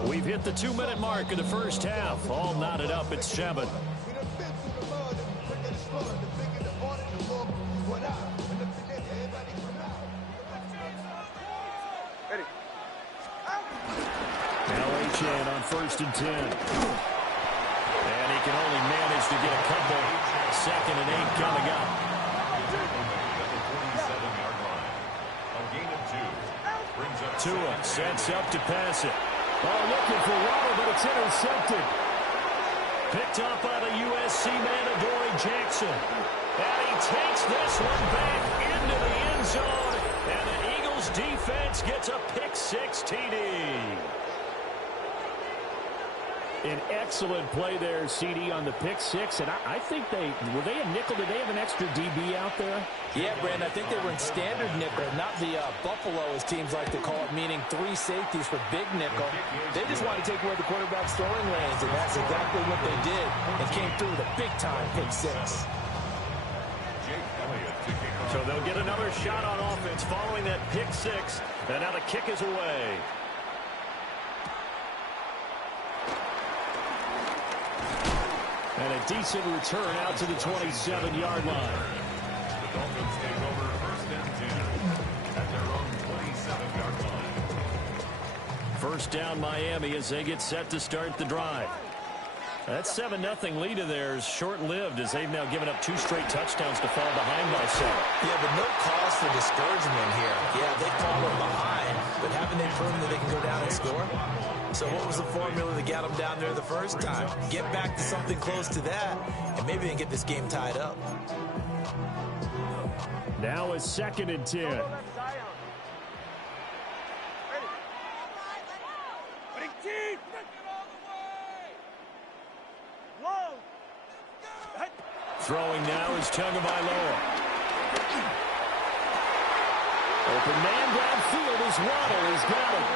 We've hit the 2-minute mark of the first half. All knotted up at 7. in on 1st and 10. And he can only manage to get a couple. 2nd and 8 coming up. Tua sets up to pass it. Oh, looking for water, but it's intercepted. Picked up by the USC man, Adoree Jackson. And he takes this one back into the end zone. And the Eagles defense gets a pick-6 TD. An excellent play there, CD, on the pick-6. And I think were they a nickel? Did they have an extra DB out there? Yeah, Brandon, I think they were in standard nickel, not the Buffalo, as teams like to call it, meaning 3 safeties for big nickel. They just wanted to take away the quarterback's throwing lanes, and that's exactly what they did, and came through with a big-time pick-6. So they'll get another shot on offense following that pick-6, and now the kick is away. And a decent return out to the 27-yard line. The Dolphins take over 1st and 10 at their own 27-yard line. First down Miami as they get set to start the drive. That 7-0 lead of theirs short-lived as they've now given up 2 straight touchdowns to fall behind by 7. Yeah, but no cause for discouragement here. Yeah, they've fallen behind, but haven't they proven that they can go down and score? So what was the formula that got them down there the first time? Get back to something close to that, and maybe they can get this game tied up. Now it's 2nd and 10. Throwing now is Tagovailoa. Open man downfield as Waddle has got him.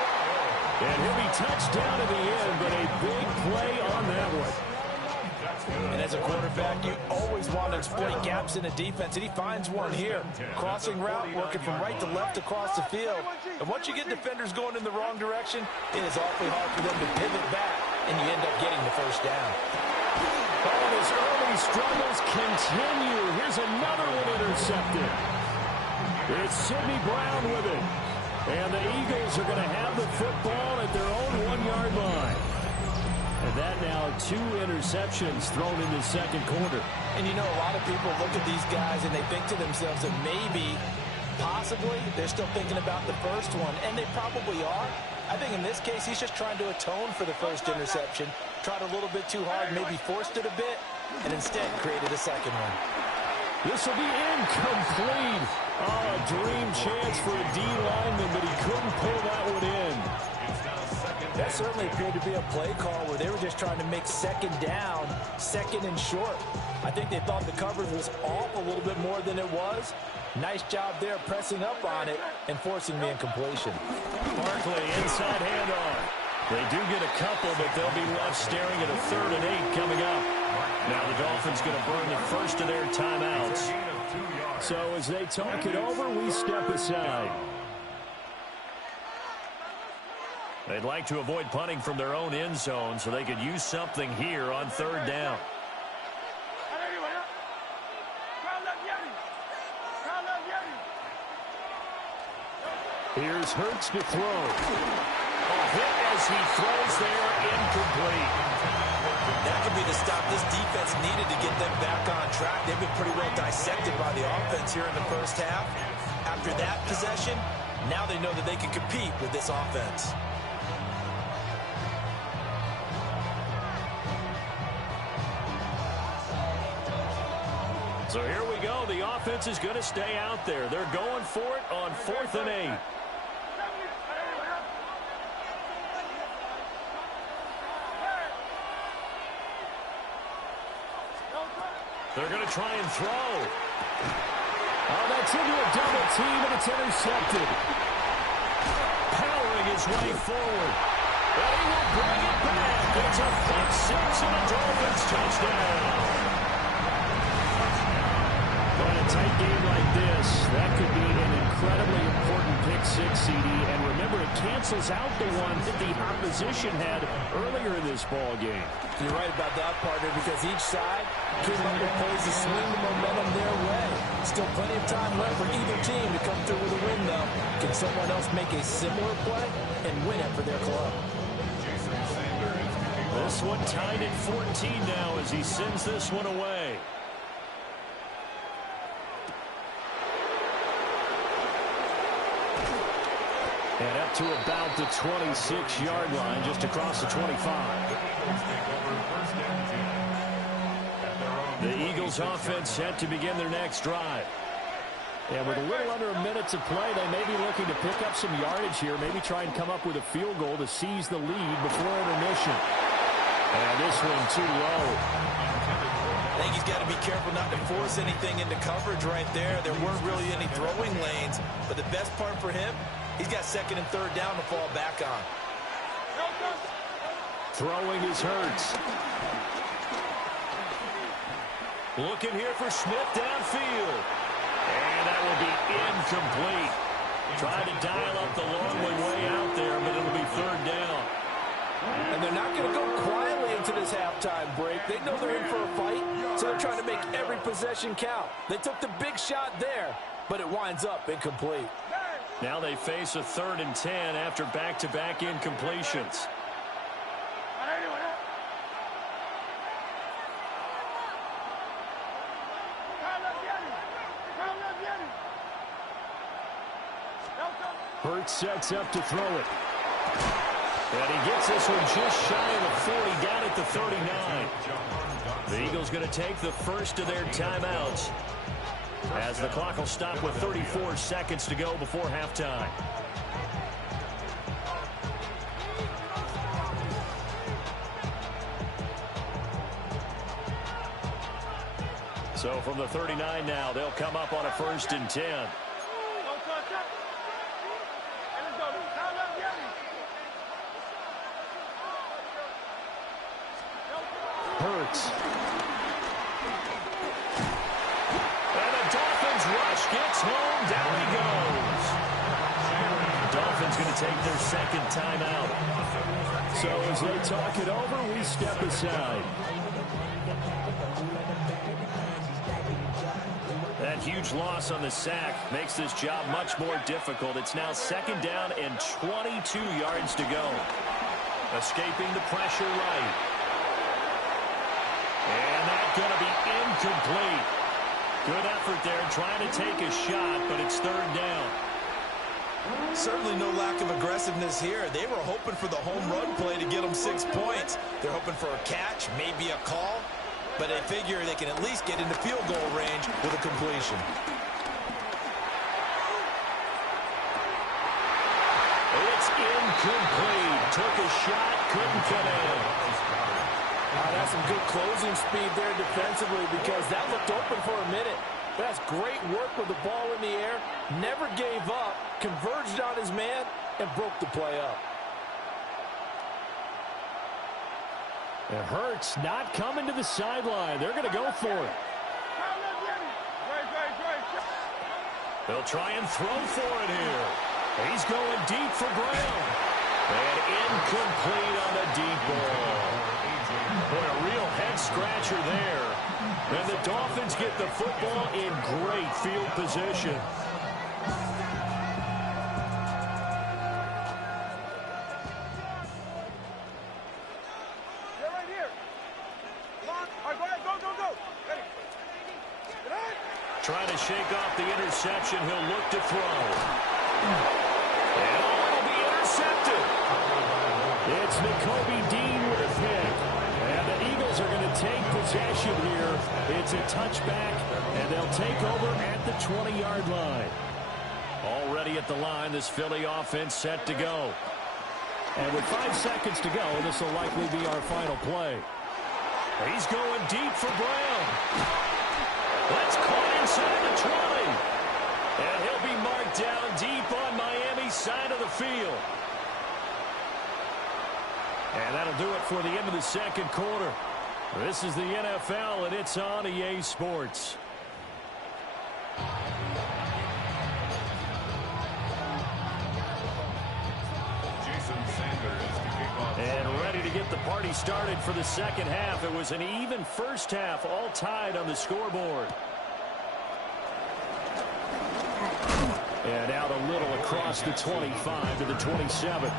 And he'll be touched down at the end, but a big play on that one. And as a quarterback, you always want to exploit gaps in a defense, and he finds one here. Crossing route, working from right to left across the field. And once you get defenders going in the wrong direction, it is awfully hard for them to pivot back, and you end up getting the first down. Oh, his early struggles continue. Here's another one intercepted. It's Sidney Brown with it. And the Eagles are going to have the football at their own 1-yard line. And that now 2 interceptions thrown in the second quarter. And you know, a lot of people look at these guys and they think to themselves that maybe, possibly, they're still thinking about the first one. And they probably are. I think in this case, he's just trying to atone for the first interception. Tried a little bit too hard, maybe forced it a bit, and instead created a second one. This will be incomplete. Oh, a dream chance for a D lineman, but he couldn't pull that one in. That certainly appeared to be a play call where they were just trying to make 2nd down, 2nd and short. I think they thought the coverage was off a little bit more than it was. Nice job there pressing up on it and forcing the incompletion. Barkley inside handoff. They do get a couple, but they'll be left staring at a 3rd and 8 coming up. Now the Dolphins going to burn the first of their timeouts. So as they talk it over, we step aside. They'd like to avoid punting from their own end zone so they could use something here on 3rd down. Here's Hurts to throw. A hit as he throws there, incomplete. That could be the stop this defense needed to get them back on track. They've been pretty well dissected by the offense here in the first half. After that possession, now they know that they can compete with this offense. So here we go. The offense is going to stay out there. They're going for it on 4th and 8. They're going to try and throw. Oh, that's into a double team, and it's intercepted. Powering his way forward. And he will bring it back. It's a pick-6 and a Dolphins touchdown. In a tight game like this, that could be an incredibly important pick-6, CD. And remember, it cancels out the one that the opposition had earlier in this ball game. You're right about that, partner, because each side came up with plays to swing the momentum their way. Still plenty of time left for either team to come through with a win, though. Can someone else make a similar play and win it for their club? Jason this one tied at 14 now as he sends this one away. And up to about the 26-yard line, just across the 25. The Eagles offense set to begin their next drive. And with a little under a minute to play, they may be looking to pick up some yardage here, maybe try and come up with a field goal to seize the lead before intermission. And this one too low. I think he's got to be careful not to force anything into coverage right there. There weren't really any throwing lanes, but the best part for him, he's got second and third down to fall back on. Throwing is Hurts. Looking here for Smith downfield. And that will be incomplete. Trying to dial up the long way out there, but it'll be third down. And they're not going to go quietly into this halftime break. They know they're in for a fight, so they're trying to make every possession count. They took the big shot there, but it winds up incomplete. Now they face a 3rd and 10 after back-to-back incompletions. Hurts sets up to throw it. And he gets this one just shy of the 40, down at the 39. The Eagles going to take the first of their timeouts, as the clock will stop with 34 seconds to go before halftime. So from the 39 now, they'll come up on a 1st and 10. Hurts. And the Dolphins rush gets home. Down he goes. The Dolphins going to take their second timeout. So as they talk it over, we step aside. That huge loss on the sack makes this job much more difficult. It's now 2nd down and 22 yards to go. Escaping the pressure right. And that's going to be incomplete. Good effort there, trying to take a shot, but it's 3rd down. Certainly no lack of aggressiveness here. They were hoping for the home run play to get them 6 points. They're hoping for a catch, maybe a call, but they figure they can at least get into field goal range with a completion. It's incomplete. Took a shot, couldn't get in. That's some good closing speed there defensively, because that looked open for a minute. That's great work with the ball in the air. Never gave up, converged on his man, and broke the play up. It hurts not coming to the sideline. They're going to go for it. They'll try and throw for it here. He's going deep for Brown. And incomplete on the deep ball. Boy, a real head-scratcher there. And the Dolphins get the football in great field position. They're right here. Come on. All right, go ahead. Go. Ready. Get in. Trying to shake off the interception. He'll look to throw. And it'll be intercepted. It's Nakobe Dean with a pick. And the Eagles are going to take possession here. It's a touchback, and they'll take over at the 20-yard line. Already at the line, this Philly offense set to go. And with 5 seconds to go, this will likely be our final play. He's going deep for Brown. That's caught inside the 20. And he'll be marked down deep on Miami's side of the field. And that'll do it for the end of the second quarter. This is the NFL, and it's on EA Sports. And ready to get the party started for the second half. It was an even first half, all tied on the scoreboard. And out a little across the 25 to the 27.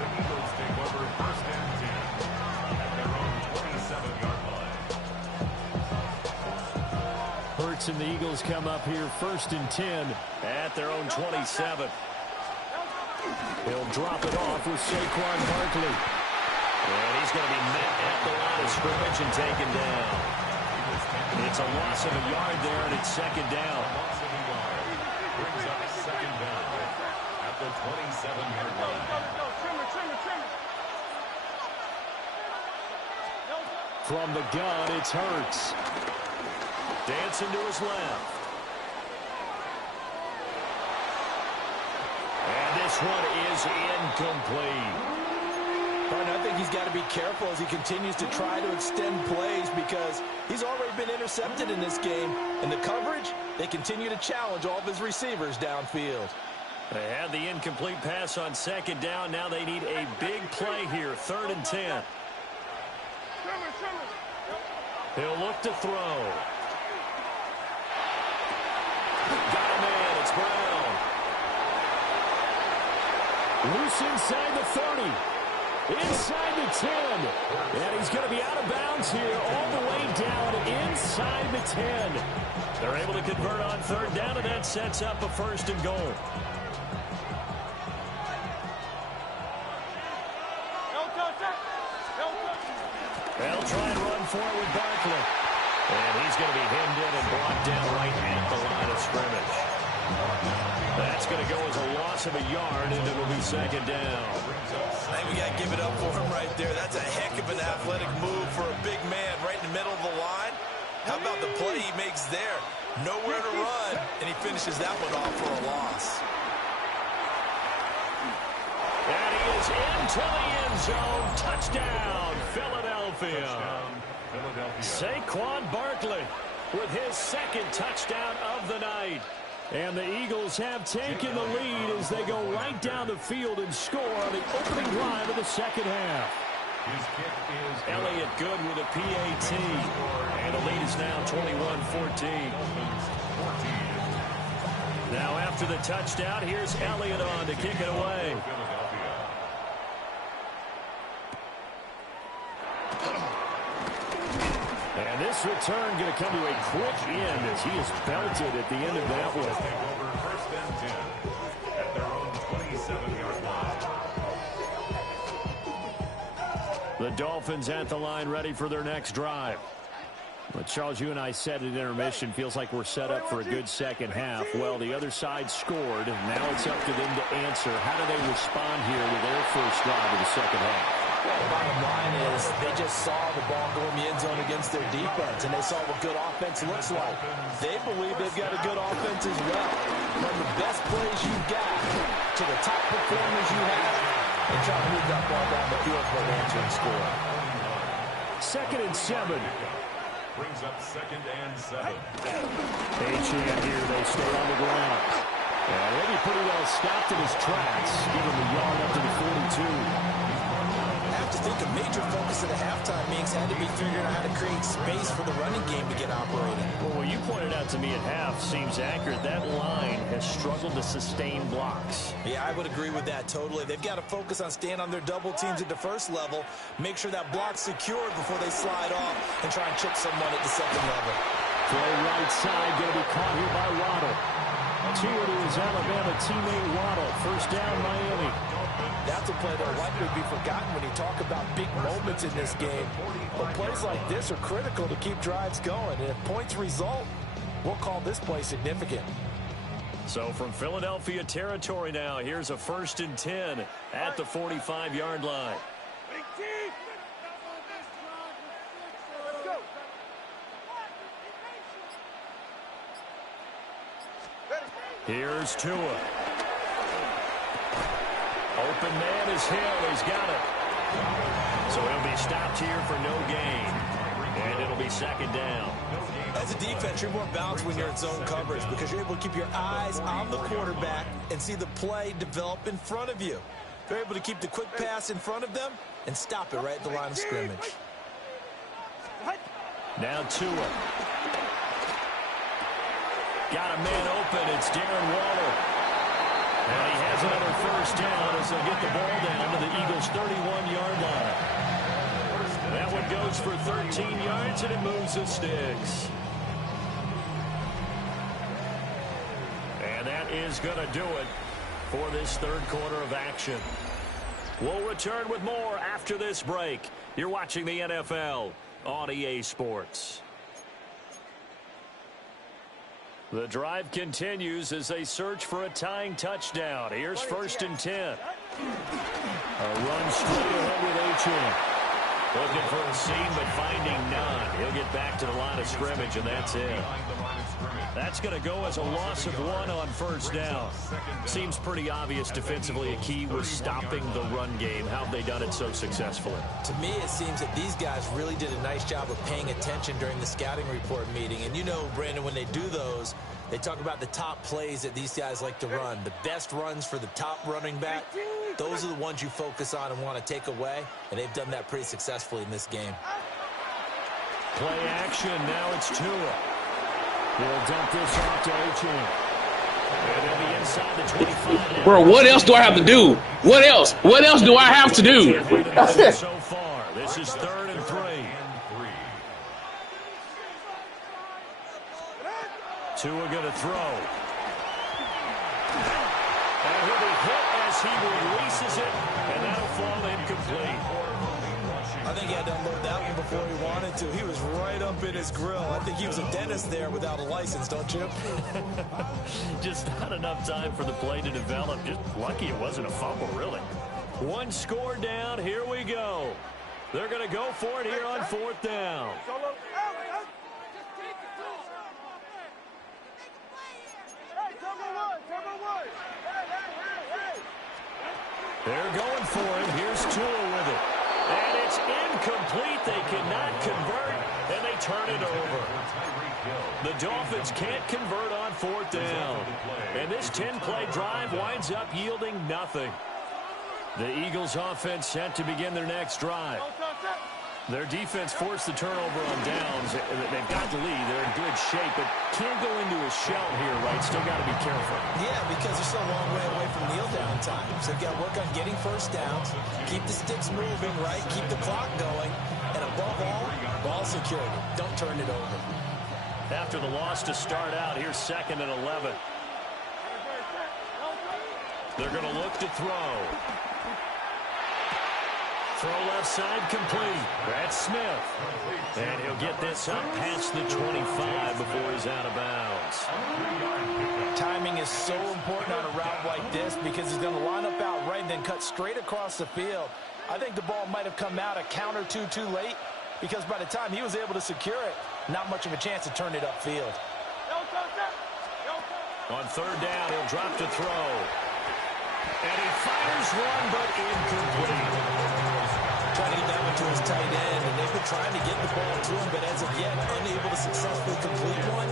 starts, and the Eagles come up here 1st and 10 at their own 27. He'll drop it off with Saquon Barkley. And he's going to be met at the line of scrimmage and taken down. It's a loss of a yard there, and it's 2nd down. Loss of a yard. Brings up 2nd down at the 27-yard line. From the gun, it's Hurts. Dancing to his left. And this one is incomplete. I think he's got to be careful as he continues to try to extend plays because he's already been intercepted in this game. And the coverage, they continue to challenge all of his receivers downfield. They had the incomplete pass on 2nd down. Now they need a big play here, 3rd and 10. He'll look to throw. Got a man. It's Brown. Loose inside the 30. Inside the 10. And he's going to be out of bounds here all the way down inside the 10. They're able to convert on 3rd down, and that sets up a 1st and goal. They'll try and run for it with Barkley. And he's going to be hemmed in and brought down right at the line of scrimmage. That's going to go as a loss of a yard, and it'll be 2nd down. I think we got to give it up for him right there. That's a heck of an athletic move for a big man right in the middle of the line. How about the play he makes there? Nowhere to run, and he finishes that one off for a loss. And he is into the end zone. Touchdown, Philadelphia. Saquon Barkley with his 2nd touchdown of the night. And the Eagles have taken the lead as they go right down the field and score on the opening drive of the 2nd half. His kick is Elliott good with a PAT. And the lead is now 21-14. Now after the touchdown, here's Elliott on to kick it away. And this return going to come to a quick end as he is belted at the end of that one. Over 1st and 10 at their own 27-yard line. The Dolphins at the line ready for their next drive. But Charles, you and I said at intermission, feels like we're set up for a good 2nd half. Well, the other side scored. Now it's up to them to answer. How do they respond here with their first drive of the 2nd half? Well, the bottom line is they just saw the ball go in the end zone against their defense, and they saw what good offense looks like. They believe they've got a good offense as well. From the best plays you've got to the top performers you have, and try to move that ball down the field for an answering score. 2nd and 7. Brings up 2nd and 7. Achane here, they stay on the ground. And he'll be pretty well stopped in his tracks, giving the yard up to the 42. I have to think a major focus of the halftime meetings had to be figuring out how to create space for the running game to get operating. Well, what you pointed out to me at half seems accurate. That line has struggled to sustain blocks. Yeah, I would agree with that totally. They've got to focus on staying on their double teams at the first level, make sure that block's secured before they slide off and try and chip someone at the 2nd level. Throw right side, going to be caught here by Waddle. To his Alabama teammate Waddle. 1st down, Miami. That's a play that will likely be forgotten when you talk about big moments in this game. But plays like this are critical to keep drives going. And if points result, we'll call this play significant. So from Philadelphia territory now, here's a 1st and 10 at the 45-yard line. Here's Tua. Open man is Hill. He's got it. So he'll be stopped here for no gain. And it'll be 2nd down. As a defense, you're more balanced when you're in zone coverage because you're able to keep your eyes on the quarterback and see the play develop in front of you. They're able to keep the quick pass in front of them and stop it right at the line of scrimmage. Now Tua. Got a man open. It's Darren Waller. And he has another 1st down as they'll get the ball down to the Eagles' 31-yard line. That one goes for 13 yards, and it moves the sticks. is going to do it for this third quarter of action. We'll return with more after this break. You're watching the NFL on EA Sports. The drive continues as they search for a tying touchdown. Here's 1st and 10. A run straight ahead with H.M. Looking for a seam, but finding none. He'll get back to the line of scrimmage, and that's it. That's going to go as a loss of 1 on 1st down. Seems pretty obvious defensively a key was stopping the run game. How have they done it so successfully? To me, it seems that these guys really did a nice job of paying attention during the scouting report meeting. And you know, Brandon, when they do those, they talk about the top plays that these guys like to run. The best runs for the top running back, those are the ones you focus on and want to take away. And they've done that pretty successfully in this game. Play action. Now it's Tua. He'll dump this off to H.M. And then the inside the 25. Bro, what else do I have to do? What else? What else do I have to do? So far, this is 3rd and 3. Tua going to throw. And he'll be hit as he releases it, and that'll fall incomplete. I think he had to unload that one before he wanted to. He was right up in his grill. I think he was a dentist there without a license, don't you? Just not enough time for the play to develop. Just lucky it wasn't a fumble, really. 1 score down. Here we go. They're going to go for it here on 4th down. They're going for it. Here's Tua with it. And it's incomplete. They cannot convert, and they turn it over. The Dolphins can't convert on 4th down. And this 10-play drive winds up yielding nothing. The Eagles offense set to begin their next drive. Their defense forced the turnover on downs. They've got the lead. They're in good shape, but can't go into a shell here, right? Still got to be careful. Yeah, because they're still a long way away from kneel down time. So they've got to work on getting 1st downs, keep the sticks moving, right? Keep the clock going. And above all, ball security. Don't turn it over. After the loss to start out, here's 2nd and 11. They're going to look to throw. Throw left side complete. Brad Smith. And he'll get this up past the 25 before he's out of bounds. Timing is so important on a route like this because he's going to line up out right and then cut straight across the field. I think the ball might have come out a count or two too late because by the time he was able to secure it, not much of a chance to turn it upfield. On 3rd down, he'll drop to throw. And he fires one, but incomplete. Trying to get that one to his tight end, and they've been trying to get the ball to him, but as of yet, unable to successfully complete one.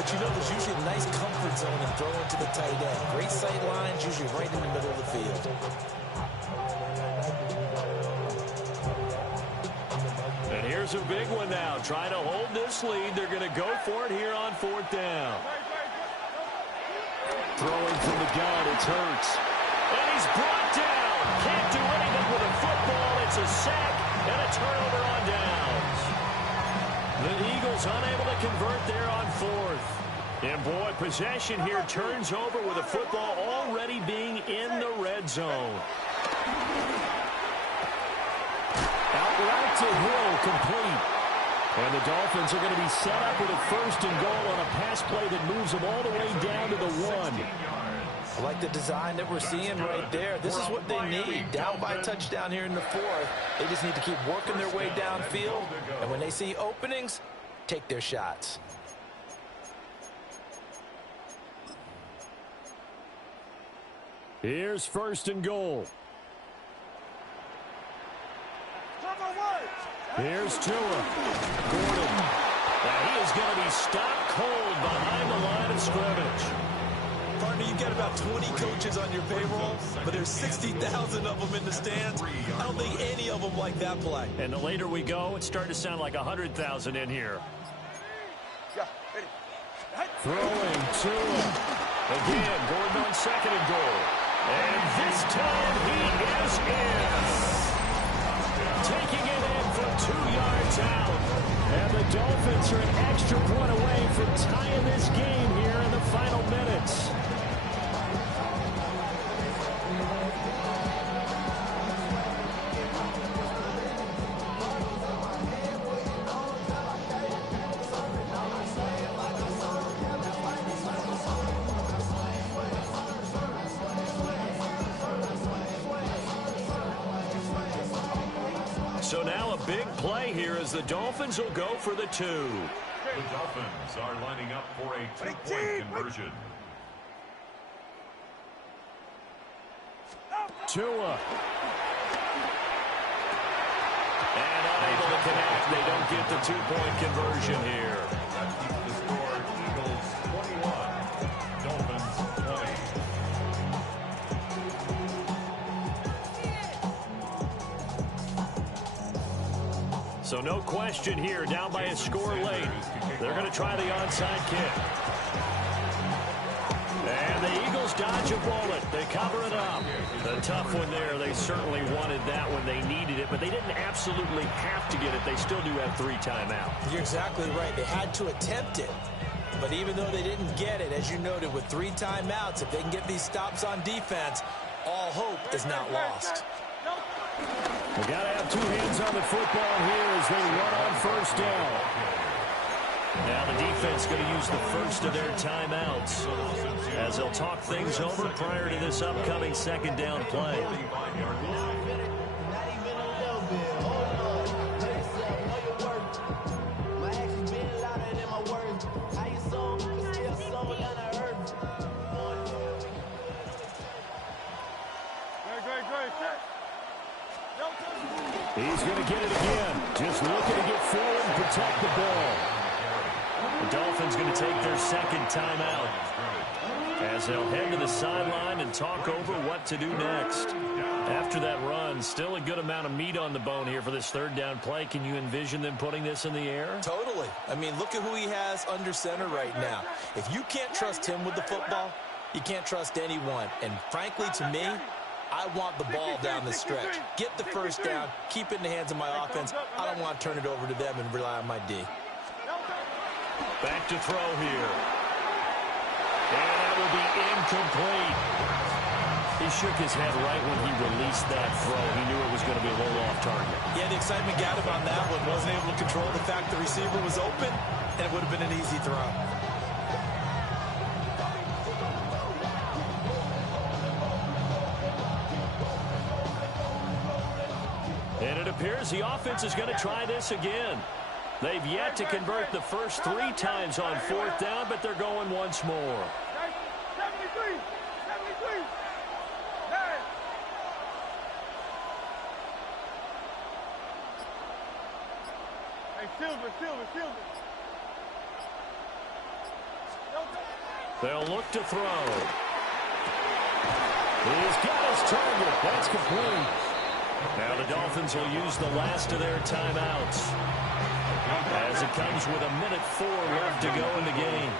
But you know, there's usually a nice comfort zone in throwing to the tight end. Great sight lines, usually right in the middle of the field. And here's a big one now. Trying to hold this lead. They're going to go for it here on 4th down. Throwing from the gun, it's Hurts. And he's brought down. Can't do anything with a football. It's a sack and a turnover on downs. The Eagles unable to convert there on 4th. And boy, possession here turns over with a football already being in the red zone. Out route to Hill, complete. And the Dolphins are going to be set up with a 1st and goal on a pass play that moves them all the way down to the 1. I like the design that we're seeing right there. This is what they need. Down by a touchdown here in the 4th. They just need to keep working their way downfield. And when they see openings, take their shots. Here's 1st and goal. Here's Tua. Gordon. And he is going to be stopped cold behind the line of scrimmage. Partner, you got about 20 coaches on your payroll, but there's 60,000 of them in the stands. I don't think any of them like that play. And the later we go, it's starting to sound like 100,000 in here. Throwing Tua. Again, Gordon on 2nd and goal. And this time he is in. Taking it in from 2 yards out. And the Dolphins are an extra point away from tying this game here in the final minutes. So now a big play here as the Dolphins will go for the 2. The Dolphins are lining up for a 2-point conversion. Tua. And unable to connect. They don't get the 2-point conversion here. That keeps the score Eagles 21, Dolphins 20. So no question here, down by a score late. They're going to try the onside kick. And the Eagles dodge a bullet. They cover it up. A tough one there. They certainly wanted that when they needed it, but they didn't absolutely have to get it. They still do have 3 timeouts. You're exactly right. They had to attempt it. But even though they didn't get it, as you noted, with 3 timeouts, if they can get these stops on defense, all hope is not lost. They got to have 2 hands on the football here as they run on first down. Now the defense going to use the first of their timeouts as they'll talk things over prior to this upcoming second down play. He's going to get it again. Just looking to get forward and protect the ball. The Dolphins going to take their second timeout as they'll head to the sideline and talk over what to do next. After that run, still a good amount of meat on the bone here for this third down play. Can you envision them putting this in the air? Totally. I mean, look at who he has under center right now. If you can't trust him with the football, you can't trust anyone. And frankly, to me, I want the ball down the stretch. Get the first down, keep it in the hands of my offense. I don't want to turn it over to them and rely on my D. Back to throw here. And that will be incomplete. He shook his head right when he released that throw. He knew it was going to be a little off target. Yeah, the excitement got him on that one. Wasn't able to control the fact the receiver was open, and it would have been an easy throw. And it appears the offense is going to try this again. They've yet to convert the first 3 times on fourth down, but they're going once more. 73. Hey, Silver. They'll look to throw. He's got his target. That's complete. Now the Dolphins will use the last of their timeouts as it comes with 1:04 left to go in the game.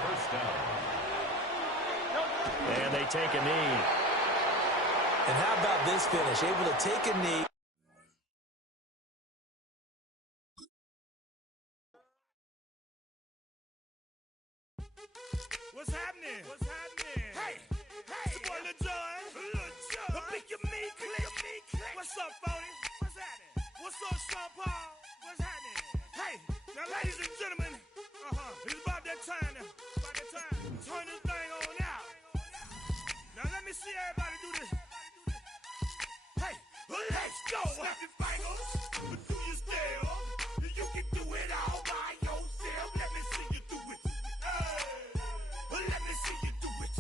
And they take a knee. And how about this finish? Able to take a knee. What's happening? Hey, it's your boy Lil Jon. Pick your meat, click. What's up, Phony? What's happening? What's up, Sean Paul? What's happening? Hey, now ladies and gentlemen, it's about that time. Turn this thing on out. Now let me see everybody do this. Hey, let's go. Snap your fingers, do your step. You can do it all by yourself. Let me see you do it. Let me see you do it.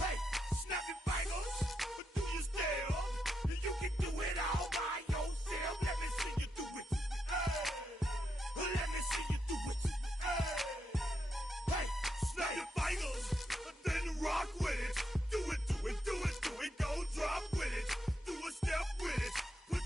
Hey, snap your fingers, do your step. You can do it all by yourself. Let me see you do it. Let me see you do it. Hey, snap your fingers, then rock with it. Do it. Go drop with it. Do a step with it. Put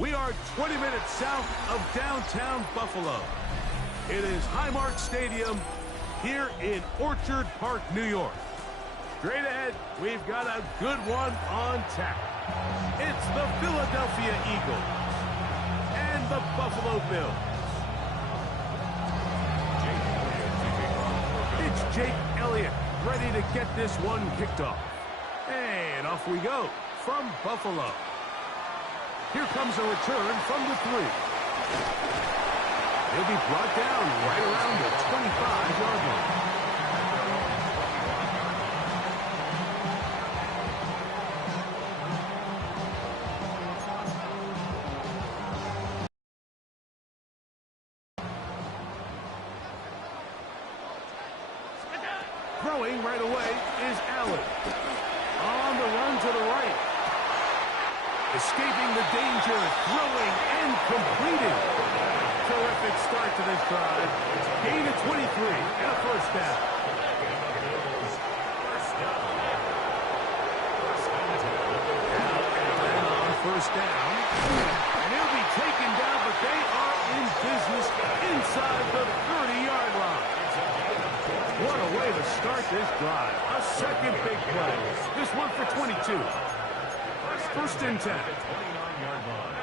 We are 20 minutes south of downtown Buffalo. It is Highmark Stadium here in Orchard Park, New York. Straight ahead, we've got a good one on tap. It's the Philadelphia Eagles and the Buffalo Bills. It's Jake Elliott ready to get this one kicked off. And off we go from Buffalo. Here comes a return from the 3. He'll be brought down right around the 25-yard line. Throwing right away is Allen. On the run to the right. Escaping the danger, throwing and completing. Terrific start to this drive. Gain of 23 and a first down. Allen on first down. And he'll be taken down, but they are in business inside the 30-yard line. What a way to start this drive. A second big play. This one for 22. First and 10. 29-yard line.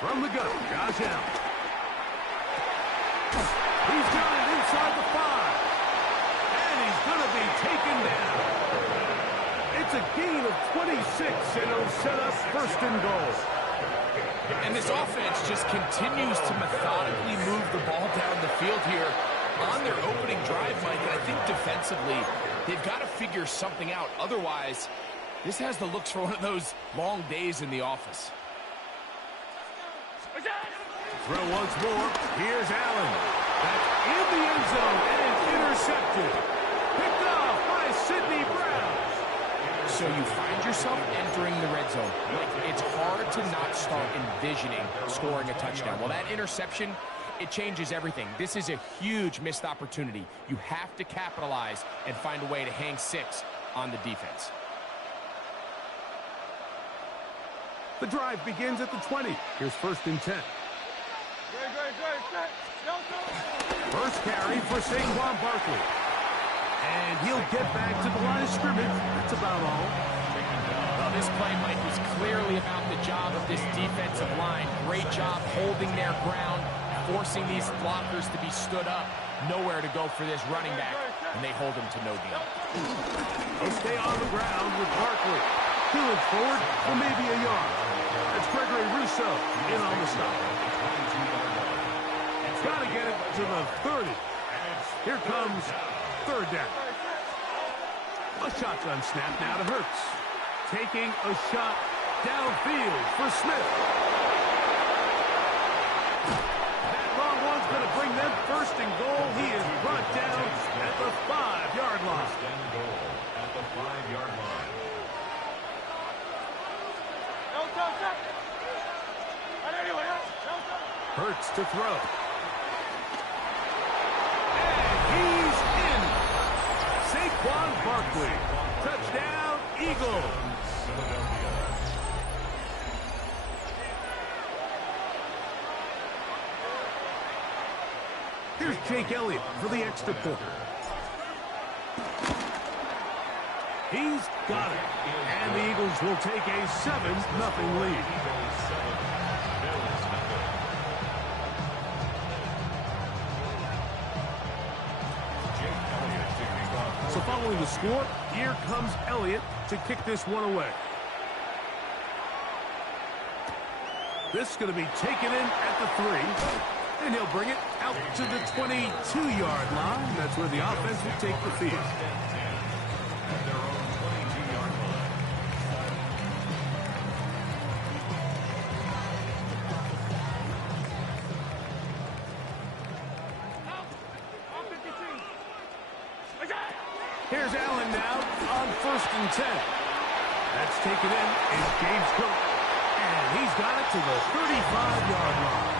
From the gun, Josh Allen. He's got it inside the 5. And he's going to be taken down. It's a gain of 26, and it'll set up first and goal. And this offense just continues to methodically move the ball down the field here on their opening drive, Mike. And I think defensively, they've got to figure something out. Otherwise, this has the looks for one of those long days in the office. Throw once more. Here's Allen. That's in the end zone and intercepted. Picked off by Sidney Brown. So you find yourself entering the red zone. Like, it's hard to not start envisioning scoring a touchdown. Well, that interception, it changes everything. This is a huge missed opportunity. You have to capitalize and find a way to hang 6 on the defense. The drive begins at the 20. Here's first and 10. First carry for Saquon Barkley. And he'll get back to the line of scrimmage. That's about all. Well, this play, Mike, was clearly about the job of this defensive line. Great job holding their ground, forcing these blockers to be stood up. Nowhere to go for this running back, and they hold him to no gain. They'll stay on the ground with Barkley. He looks forward for maybe a yard. That's Gregory Rousseau in on the stop. Got to get it to the 30. Here comes third down. A shotgun snap now to Hurts. Taking a shot downfield for Smith. That long one's going to bring them first and goal. He is brought down at the 5-yard line. First and goal at the 5-yard line. Hurts to throw. He's in. Saquon Barkley. Touchdown, Eagles. Here's Jake Elliott for the extra point. He's got it. And the Eagles will take a 7-0 lead. So following the score, here comes Elliott to kick this one away. This is going to be taken in at the 3, and he'll bring it out to the 22-yard line. That's where the offense will take the field. Here's Allen now on first and 10. That's taken in is James Cook. And he's got it to the 35-yard line.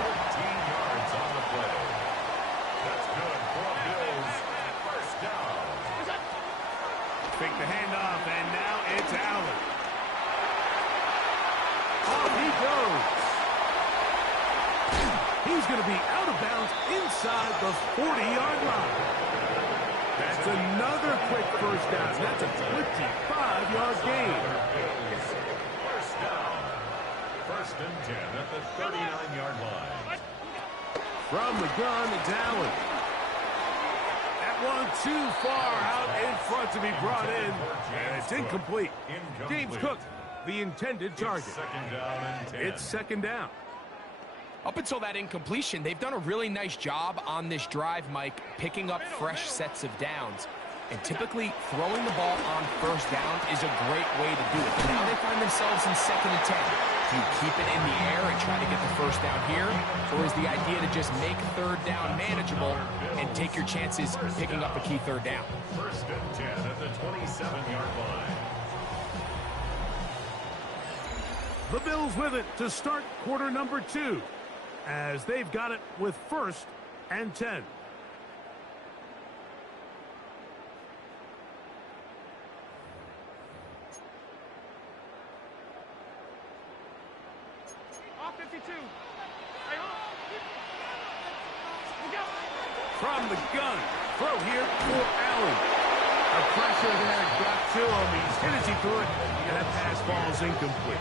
13 yards on the play. That's good for Bills. First down. Fake the handoff, and now He's going to be out of bounds inside the 40-yard line. That's another quick first down. That's a 25-yard gain. First down. First and 10 at the 39-yard line. From the gun, it's Allen. That one too far out in front to be brought in. And it's incomplete. James Cook, the intended target. Second down and 10. It's second down. Up until that incompletion, they've done a really nice job on this drive, Mike, picking up fresh sets of downs. And typically, throwing the ball on first down is a great way to do it. But now they find themselves in second and 10. Do you keep it in the air and try to get the first down here? Or is the idea to just make third down manageable and take your chances picking up a key third down? First and 10 at the 27-yard line. The Bills with it to start quarter number 2, as they've got it with first and 10. From the gun, throw here for Allen. The pressure there got to him. He's hit as he threw it, and that pass falls incomplete.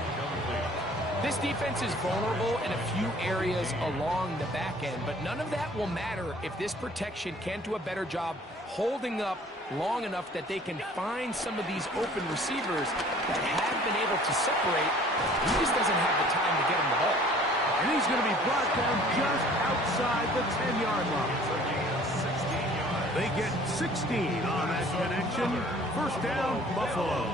This defense is vulnerable in a few areas along the back end, but none of that will matter if this protection can't do a better job holding up long enough that they can find some of these open receivers that have been able to separate. He just doesn't have the time to get him the ball. And he's going to be brought down just outside the 10-yard line. They get 16 on that connection. First down, Buffalo.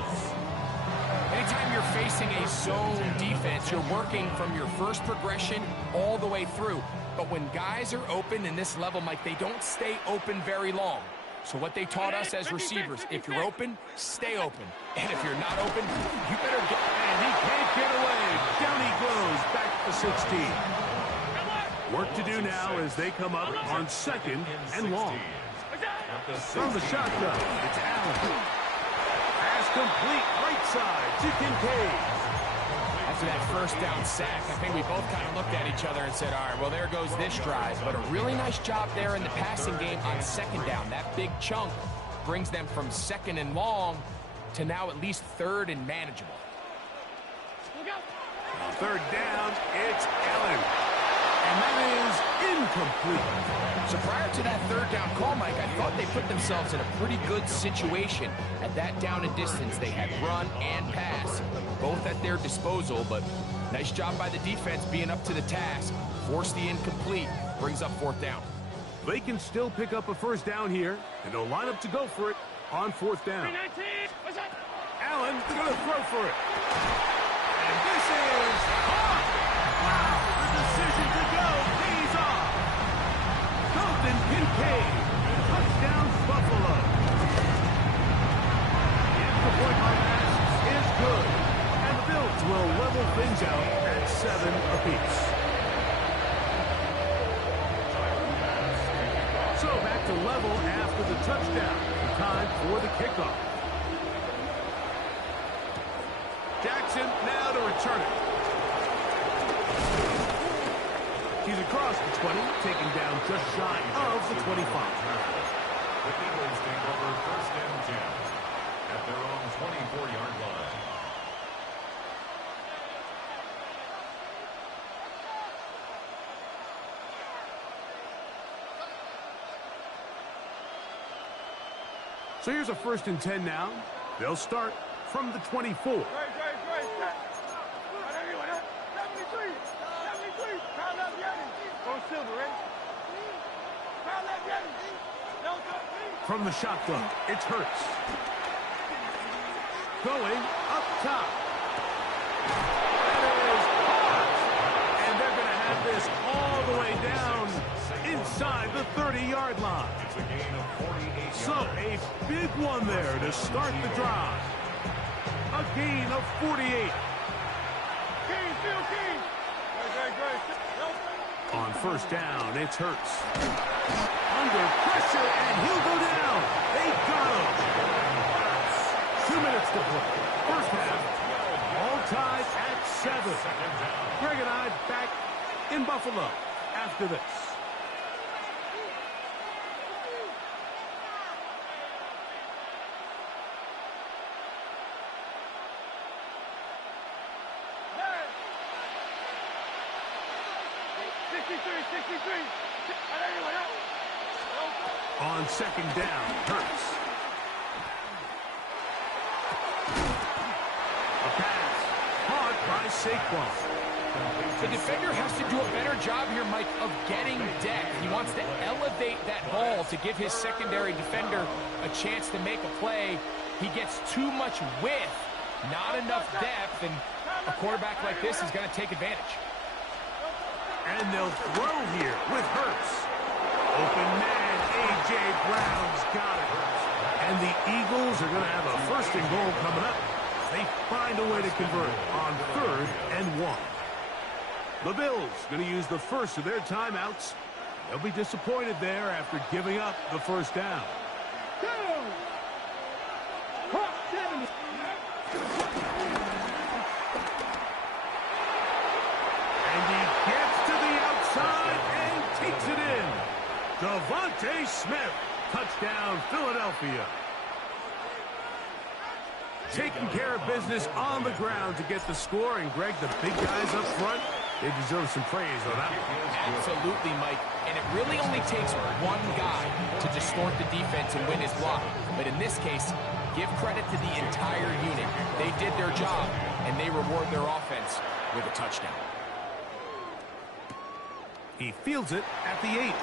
Anytime you're facing a zone defense, you're working from your first progression all the way through. But when guys are open in this level, Mike, they don't stay open very long. So what they taught us as receivers, if you're open, stay open. And if you're not open, you better get... And he can't get away. Down he goes, back to 16. Work to do now as they come up on second and long. From the shotgun, it's Allen. Pass complete, right side to Kincaid. After that first down sack, I think we both kind of looked at each other and said, all right, well, there goes this drive. But a really nice job there in the passing game on second down. That big chunk brings them from second and long to now at least third and manageable. Third down, it's Allen. And that is incomplete. So prior to that third down call, Mike, I thought they put themselves in a pretty good situation. At that down and distance, they had run and pass, both at their disposal, but nice job by the defense being up to the task. Force the incomplete, brings up fourth down. They can still pick up a first down here, and they'll line up to go for it on fourth down. Allen going to throw for it. And this is caught. Wow, the decision to go pays off. Dalton Kincaid, touchdown Buffalo. The extra point by pass is good, and the Bills will level things out at 7 apiece. So back to level after the touchdown. Time for the kickoff. Jackson now to return it. He's across the 20, taken down just shy of the 25. The Eagles take over first and 10 at their own 24-yard line. So here's a first and 10 now. They'll start from the 24. From the shotgun, it's Hurts. Going up top. That is hot. And they're going to have this all the way down inside the 30-yard line. It's a gain of 48 So a big one there to start the drive. A gain of 48. On first down, it's Hurts. Under pressure, and he'll go down. They got him. 2 minutes to play. First half, all tied at 7. Greg and I back in Buffalo. after this. On second down, Hurts. A pass caught by Saquon. The defender has to do a better job here, Mike, of getting depth. He wants to elevate that ball to give his secondary defender a chance to make a play. He gets too much width, not enough depth, and a quarterback like this is going to take advantage. And they'll throw here with Hurts. Open man, A.J. Brown's got it. And the Eagles are going to have a first and goal coming up. They find a way to convert on 3rd and 1. The Bills going to use the first of their timeouts. They'll be disappointed there after giving up the first down. And he gets to the outside and takes it in. Devontae Smith, touchdown Philadelphia. Taking care of business on the ground to get the score. And Greg, the big guys up front, they deserve some praise on that one. Absolutely, Mike. And it really only takes one guy to distort the defense and win his block. But in this case, give credit to the entire unit. They did their job, and they reward their offense with a touchdown. He fields it at the 8.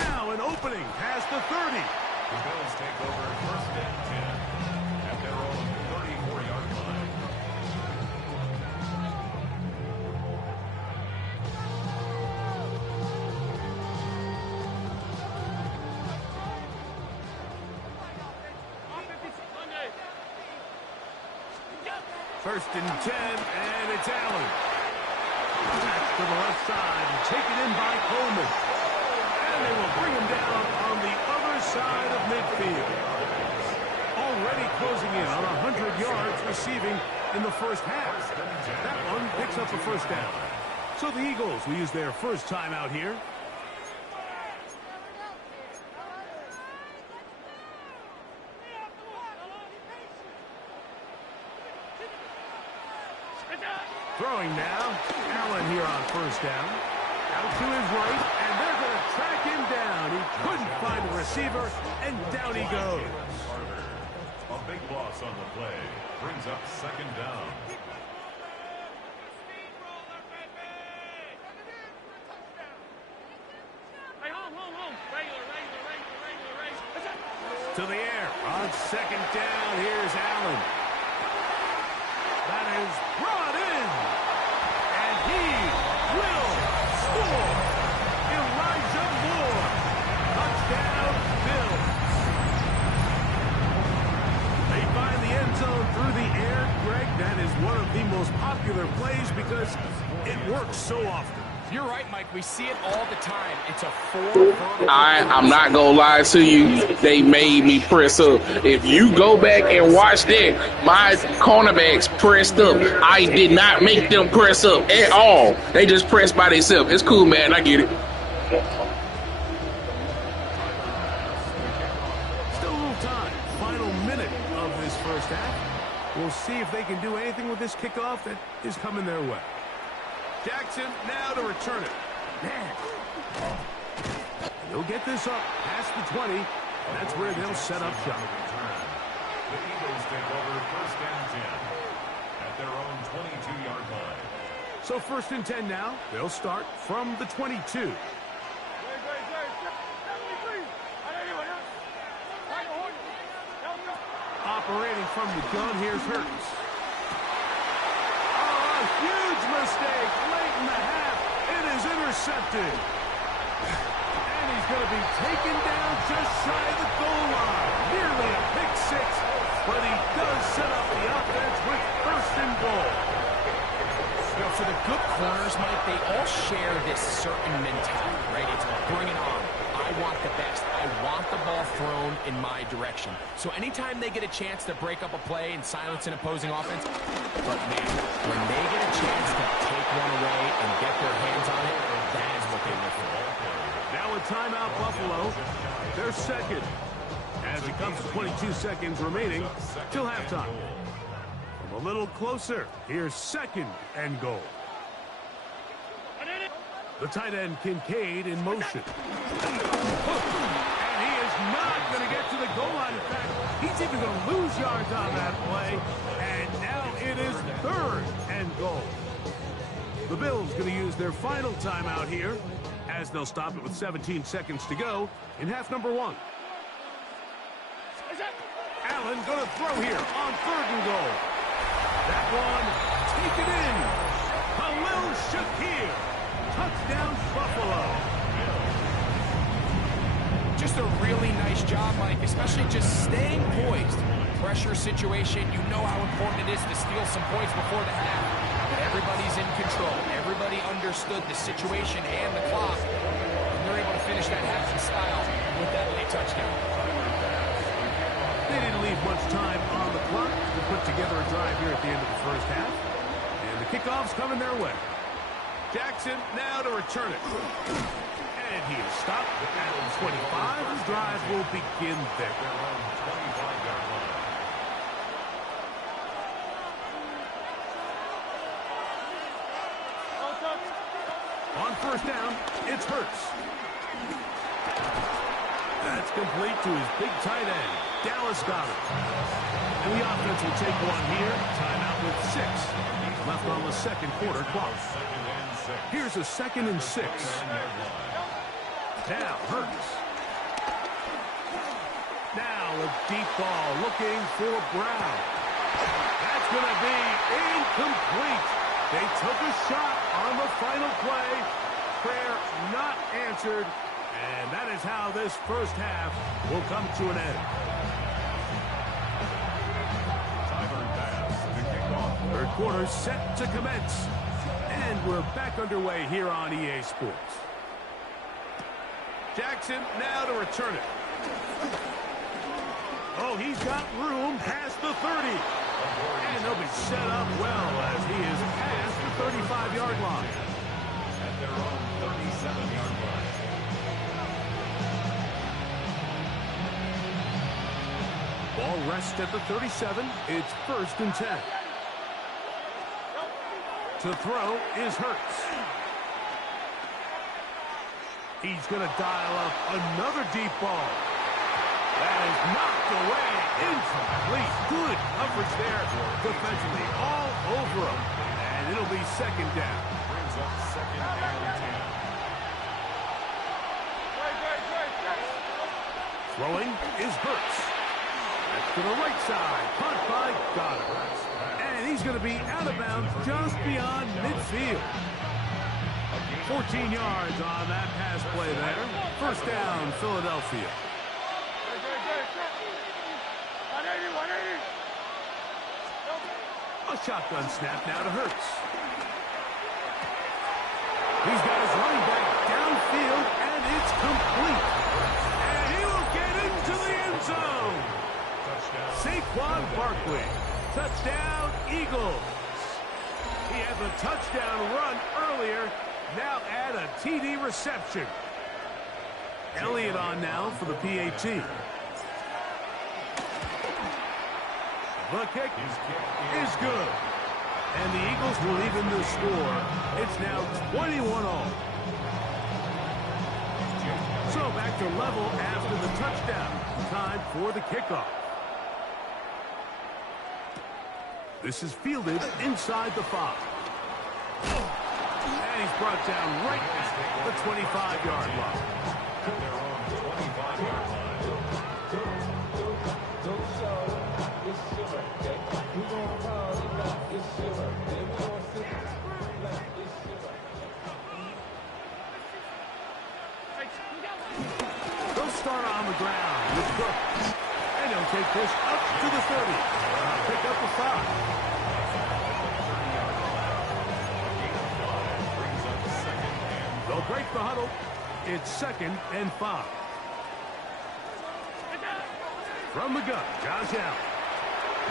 Now an opening past the 30. The Bills take over 1st and 10 at their own 34-yard line. First and 10, and it's Allen. Back to the left side, taken in by Coleman. And they will bring him down on the other side of midfield. Already closing in on 100 yards receiving in the first half. That one picks up a first down. So the Eagles will use their first timeout here. Throwing now, Allen here on first down. Out to his right, and they're going to track him down. He couldn't find the receiver, and down he goes. A big loss on the play brings up 2nd down. To the air on 2nd down. Here's Allen. That is brought in. And he will score. Elijah Moore. Touchdown, Bills. They find the end zone through the air. Greg, that is one of the most popular plays because it works so often. You're right, Mike. We see it all the time. It's a 4 I'm not going to lie to you. They made me press up. If you go back and watch that, my cornerbacks pressed up. I did not make them press up at all. They just pressed by themselves. It's cool, man. I get it. Still a little time. Final minute of this first half. We'll see if they can do anything with this kickoff that is coming their way. Jackson now to return it. Man. They'll get this up past the 20. That's where they'll set up shop. The Eagles take over 1st and 10 at their own 22-yard line. So 1st and 10 now. They'll start from the 22. Operating from the gun, here's Hurts. Oh, a huge mistake late in the half. It is intercepted. And he's going to be taken down just shy of the goal line. Nearly a pick six, but he does set up the offense with 1st and goal. You know, for the good corners, Mike, they all share this certain mentality, right? It's bring it on. I want the best. I want the ball thrown in my direction. So anytime they get a chance to break up a play and silence an opposing offense, but man, when they get a chance to take one away and get their hands on it, that Now a timeout, Buffalo. They're second. As it comes to 22 seconds remaining till halftime. From a little closer, here's second and goal. The tight end, Kincaid, in motion. And he is not going to get to the goal line. In fact, he's even going to lose yards on that play. And now it is third and goal. The Bills going to use their final timeout here, as they'll stop it with 17 seconds to go in half number one. Allen going to throw here on third and goal. That one taken in. Khalil Shakir. Touchdown, Buffalo. Just a really nice job, Mike, especially just staying poised. Pressure situation, you know how important it is to steal some points before the half. But everybody's in control. Everybody understood the situation and the clock. And they're able to finish that half in style with that late touchdown. They didn't leave much time on the clock to put together a drive here at the end of the first half. And the kickoff's coming their way. Jackson now to return it. And he is stopped at the 25. The drive will begin there. On first down, it's Hurts. That's complete to his big tight end, Dallas Goedert. And the offense will take one here. Timeout with 6 left on the second quarter clock. Here's a 2nd and 6. Now Hurts. Now a deep ball looking for Brown. That's going to be incomplete. They took a shot on the final play. Prayer not answered. And that is how this first half will come to an end. Third quarter set to commence. And we're back underway here on EA Sports. Jackson now to return it. Oh, he's got room past the 30. And they'll be set up well as he is past the 35-yard line. At their own 37-yard line. Ball rests at the 37. It's 1st and 10. To throw is Hurts. He's going to dial up another deep ball. That is knocked away. Incomplete. Good coverage there defensively all over him. And it'll be 2nd down. Brings up 2nd and 10. Throwing is Hurts. That's to the right side. Caught by Goddard. And he's going to be out of bounds just beyond midfield. 14 yards on that pass play there. First down, Philadelphia. A shotgun snap now to Hurts. He's got his running back downfield, and it's complete. And he will get into the end zone. Saquon Barkley. Touchdown, Eagles. He had the touchdown run earlier. Now add a TD reception. Elliott on now for the PAT. The kick is good. And the Eagles will even the score. It's now 21-all. So back to level after the touchdown. Time for the kickoff. This is fielded inside the 5. And he's brought down right at the 25-yard line. At their own 25-yard line. They'll start on the ground with Cook. And he'll take this up to the 30. Pick up the 5. They'll break the huddle. It's 2nd and 5. From the gun, Josh Allen.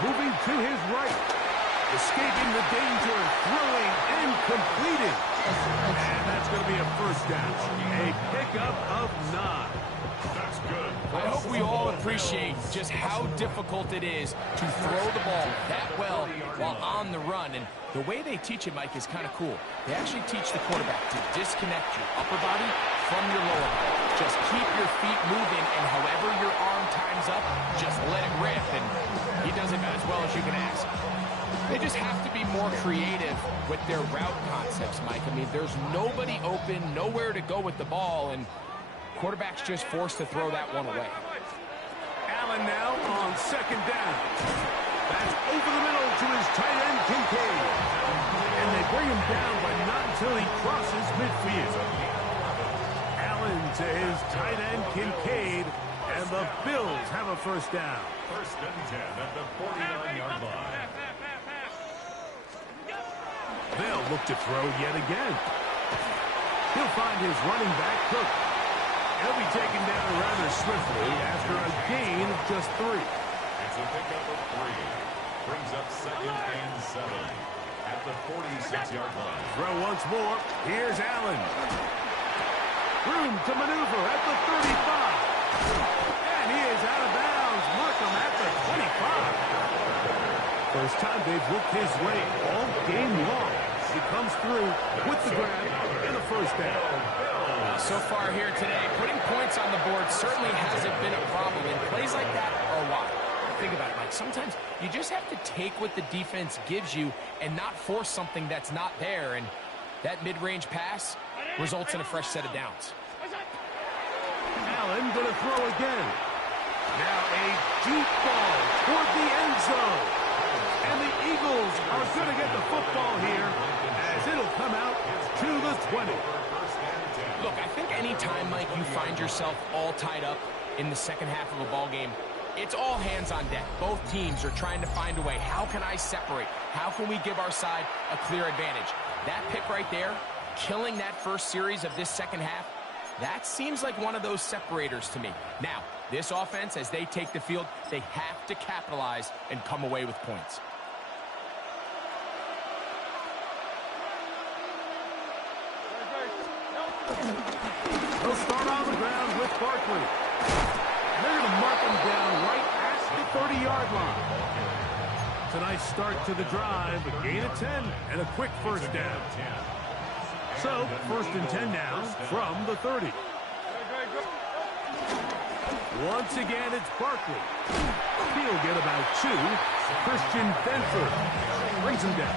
Moving to his right. escaping the danger, throwing and completing. And that's going to be a first down. A pickup of 9. That's good. I hope we all appreciate just how difficult it is to throw the ball that well while on the run. And the way they teach it, Mike, is kind of cool. They actually teach the quarterback to disconnect your upper body from your lower body. Just keep your feet moving, and however your arm times up, just let it rip. And he does it as well as you can ask. They just have to be more creative with their route concepts, Mike. I mean, there's nobody open, nowhere to go with the ball, and quarterback's just forced to throw that one away. Allen now on second down. That's over the middle to his tight end, Kincaid. And they bring him down, but not until he crosses midfield. Allen to his tight end, Kincaid, and the Bills have a first down. First and 10 at the 49-yard line. They'll look to throw yet again. He'll find his running back, Cook. He'll be taken down rather swiftly after a gain of just 3. It's a pickup of 3. Brings up second and 7 at the 46-yard line. Throw once more. Here's Allen. Room to maneuver at the 35. And he is out of bounds. Markham at the 25. First time they've looked his way all game long. He comes through with the grab and a first down. So far here today, putting points on the board certainly hasn't been a problem, and plays like that are why. Think about it, Mike. Sometimes you just have to take what the defense gives you and not force something that's not there, and that mid-range pass results in a fresh set of downs. Allen going to throw again. Now a deep ball toward the end zone. And the Eagles are going to get the football here as it'll come out to the 20. Look, I think any time, Mike, you find yourself all tied up in the second half of a ball game, it's all hands on deck. Both teams are trying to find a way. How can I separate? How can we give our side a clear advantage? That pick right there, killing that first series of this second half, that seems like one of those separators to me. Now, this offense, as they take the field, they have to capitalize and come away with points. They'll start on the ground with Barkley. They're going to mark him down right at the 30-yard line. It's a nice start to the drive, a gain of 10, and a quick first down. So, first and 10 now from the 30. Once again, it's Barkley. He'll get about 2. Christian Benford brings him down.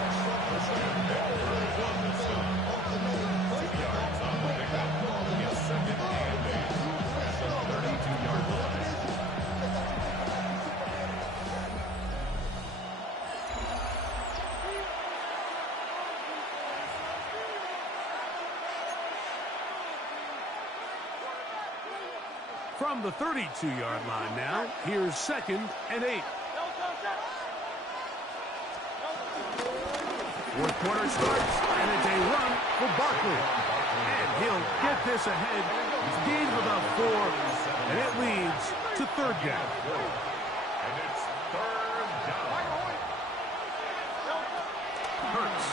From the 32-yard line now, here's second and 8. Fourth quarter starts, and it's a run for Barkley. And he'll get this ahead. He's gained about 4, and it leads to third down. And it's third down. Hurts.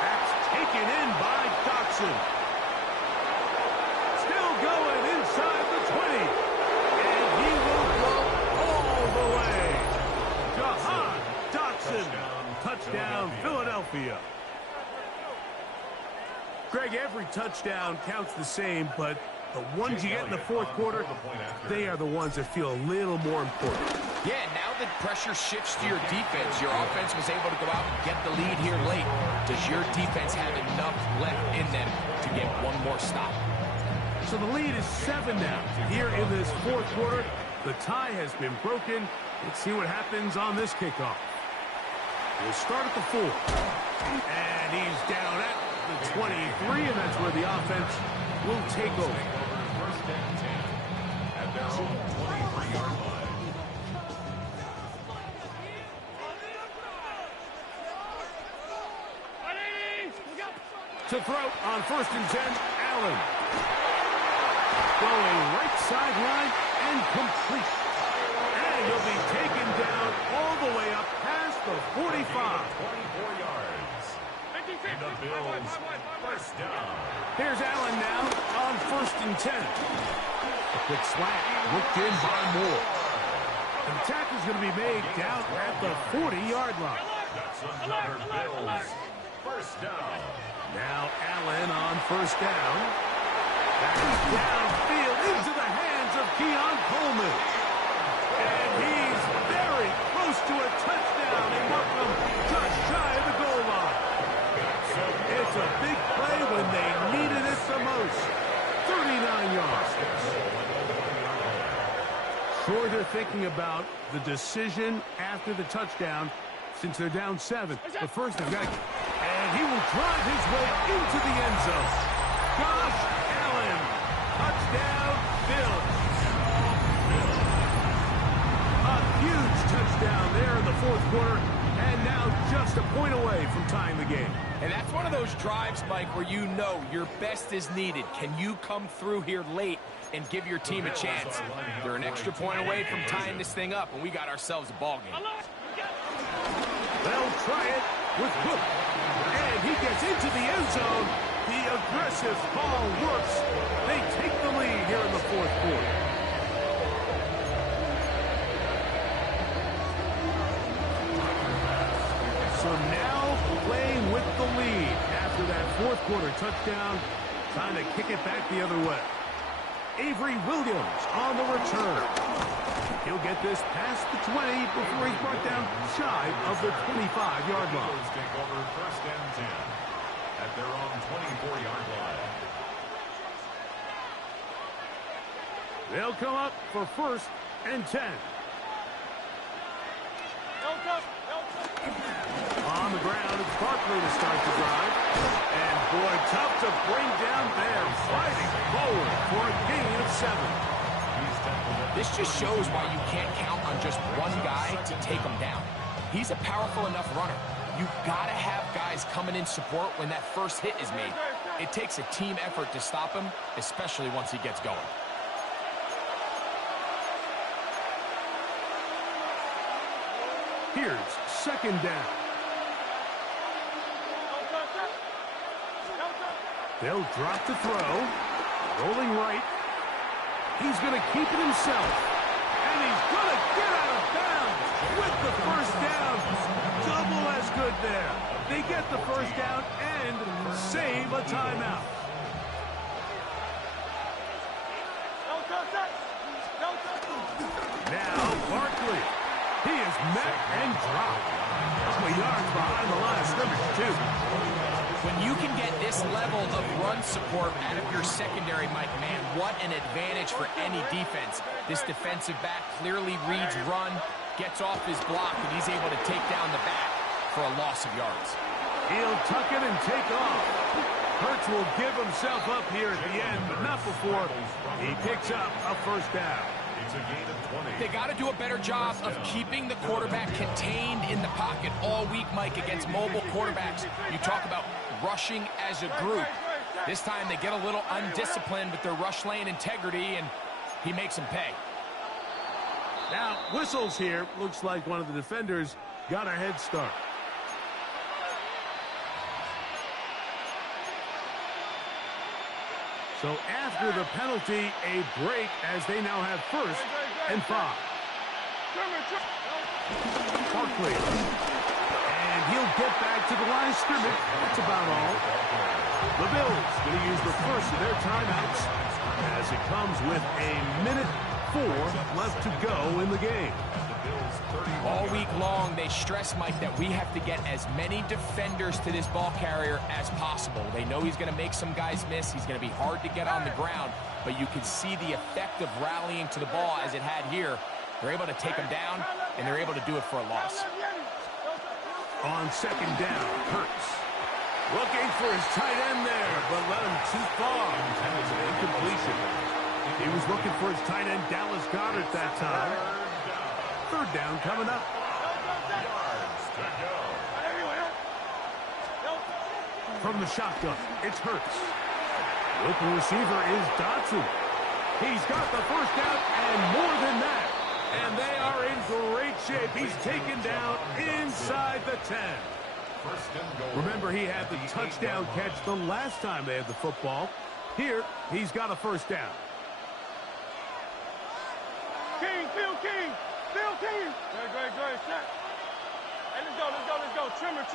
That's taken in by Dotson. Still going inside the 20. And he will go all the way. Jahan Dotson. Touchdown, Philadelphia. Greg, every touchdown counts the same, but the ones you get in the fourth quarter, they are the ones that feel a little more important. Yeah, now that pressure shifts to your defense, your offense was able to go out and get the lead here late. Does your defense have enough left in them to get one more stop? So the lead is 7 now. Here in this fourth quarter, the tie has been broken. Let's see what happens on this kickoff. We'll start at the 4. And he's down at the 23, and that's where the offense will take over. First and 10 at their own 23-yard line. To throw on first and 10, Allen. Going right sideline and complete. And he'll be taken down all the way up and 10. A quick slant, looked in by Moore. And the tackle's going to be made down at the 40-yard line. That's another Bills first down. Now Allen on first down. Back downfield into the hands of Keon Coleman. And he's very close to a touchdown and welcome just shy of the goal line. It's a big play when they needed it the most. 39 yards. Sure, they're thinking about the decision after the touchdown since they're down 7. But first, they've got to... And he will drive his way into the end zone. Josh Allen. Touchdown, Bills. A huge touchdown there in the fourth quarter. And now just a point away from tying the game. And that's one of those drives, Mike, where you know your best is needed. Can you come through here late and give your team a chance? They're an extra point away from tying this thing up, and we got ourselves a ball game. They'll try it with Cook. And he gets into the end zone. The aggressive ball works. They take the lead here in the fourth quarter. So now playing with the lead after that fourth quarter touchdown. Trying to kick it back the other way. Avery Williams on the return. He'll get this past the 20 before he's brought down shy of the 25-yard line. Take over first and 10 at their own 24-yard line. They'll come up for first and 10. On the ground, it's Barkley to start the drive. And boy, tough to bring down there. Fighting forward for a gain of 7. This just shows why you can't count on just one guy to take him down. He's a powerful enough runner. You've got to have guys coming in support when that first hit is made. It takes a team effort to stop him, especially once he gets going. Here's second down. They'll drop the throw. Rolling right. He's going to keep it himself. And he's going to get out of bounds with the first down. Double as good there. They get the first down and save a timeout. Now Barkley. He is met and dropped. A couple yards behind the line of scrimmage, too. When you can get this level of run support out of your secondary, Mike, man, what an advantage for any defense. This defensive back clearly reads run, gets off his block, and he's able to take down the back for a loss of yards. He'll tuck it and take off. Hurts will give himself up here at the end, but not before he picks up a first down. It's a gain of 20. They got to do a better job of keeping the quarterback contained in the pocket all week, Mike, against mobile quarterbacks. You talk about rushing as a group. This time they get a little undisciplined with their rush lane integrity, and he makes them pay. Now, whistles here. Looks like one of the defenders got a head start. So after the penalty, a break as they now have first and 5. Barkley. And he'll get back to the line of scrimmage. That's about all. The Bills going to use the first of their timeouts as it comes with a minute 4 left to go in the game. All week long, they stress, Mike, that we have to get as many defenders to this ball carrier as possible. They know he's going to make some guys miss. He's going to be hard to get on the ground, but you can see the effect of rallying to the ball as it had here. They're able to take him down, and they're able to do it for a loss. On second down, Hurts. Looking for his tight end there, but led him too far. And it's an incompletion. He was looking for his tight end, Dallas Goedert, that time. Third down coming up. From the shotgun, it's Hurts. The open receiver is Dotson. He's got the first down and more than that. And they are in great shape. He's taken down inside the 10. Remember, he had the touchdown catch the last time they had the football. Here, he's got a first down. King, Phil King. Phil King. Great, shot. Hey, let's go. Trimmer.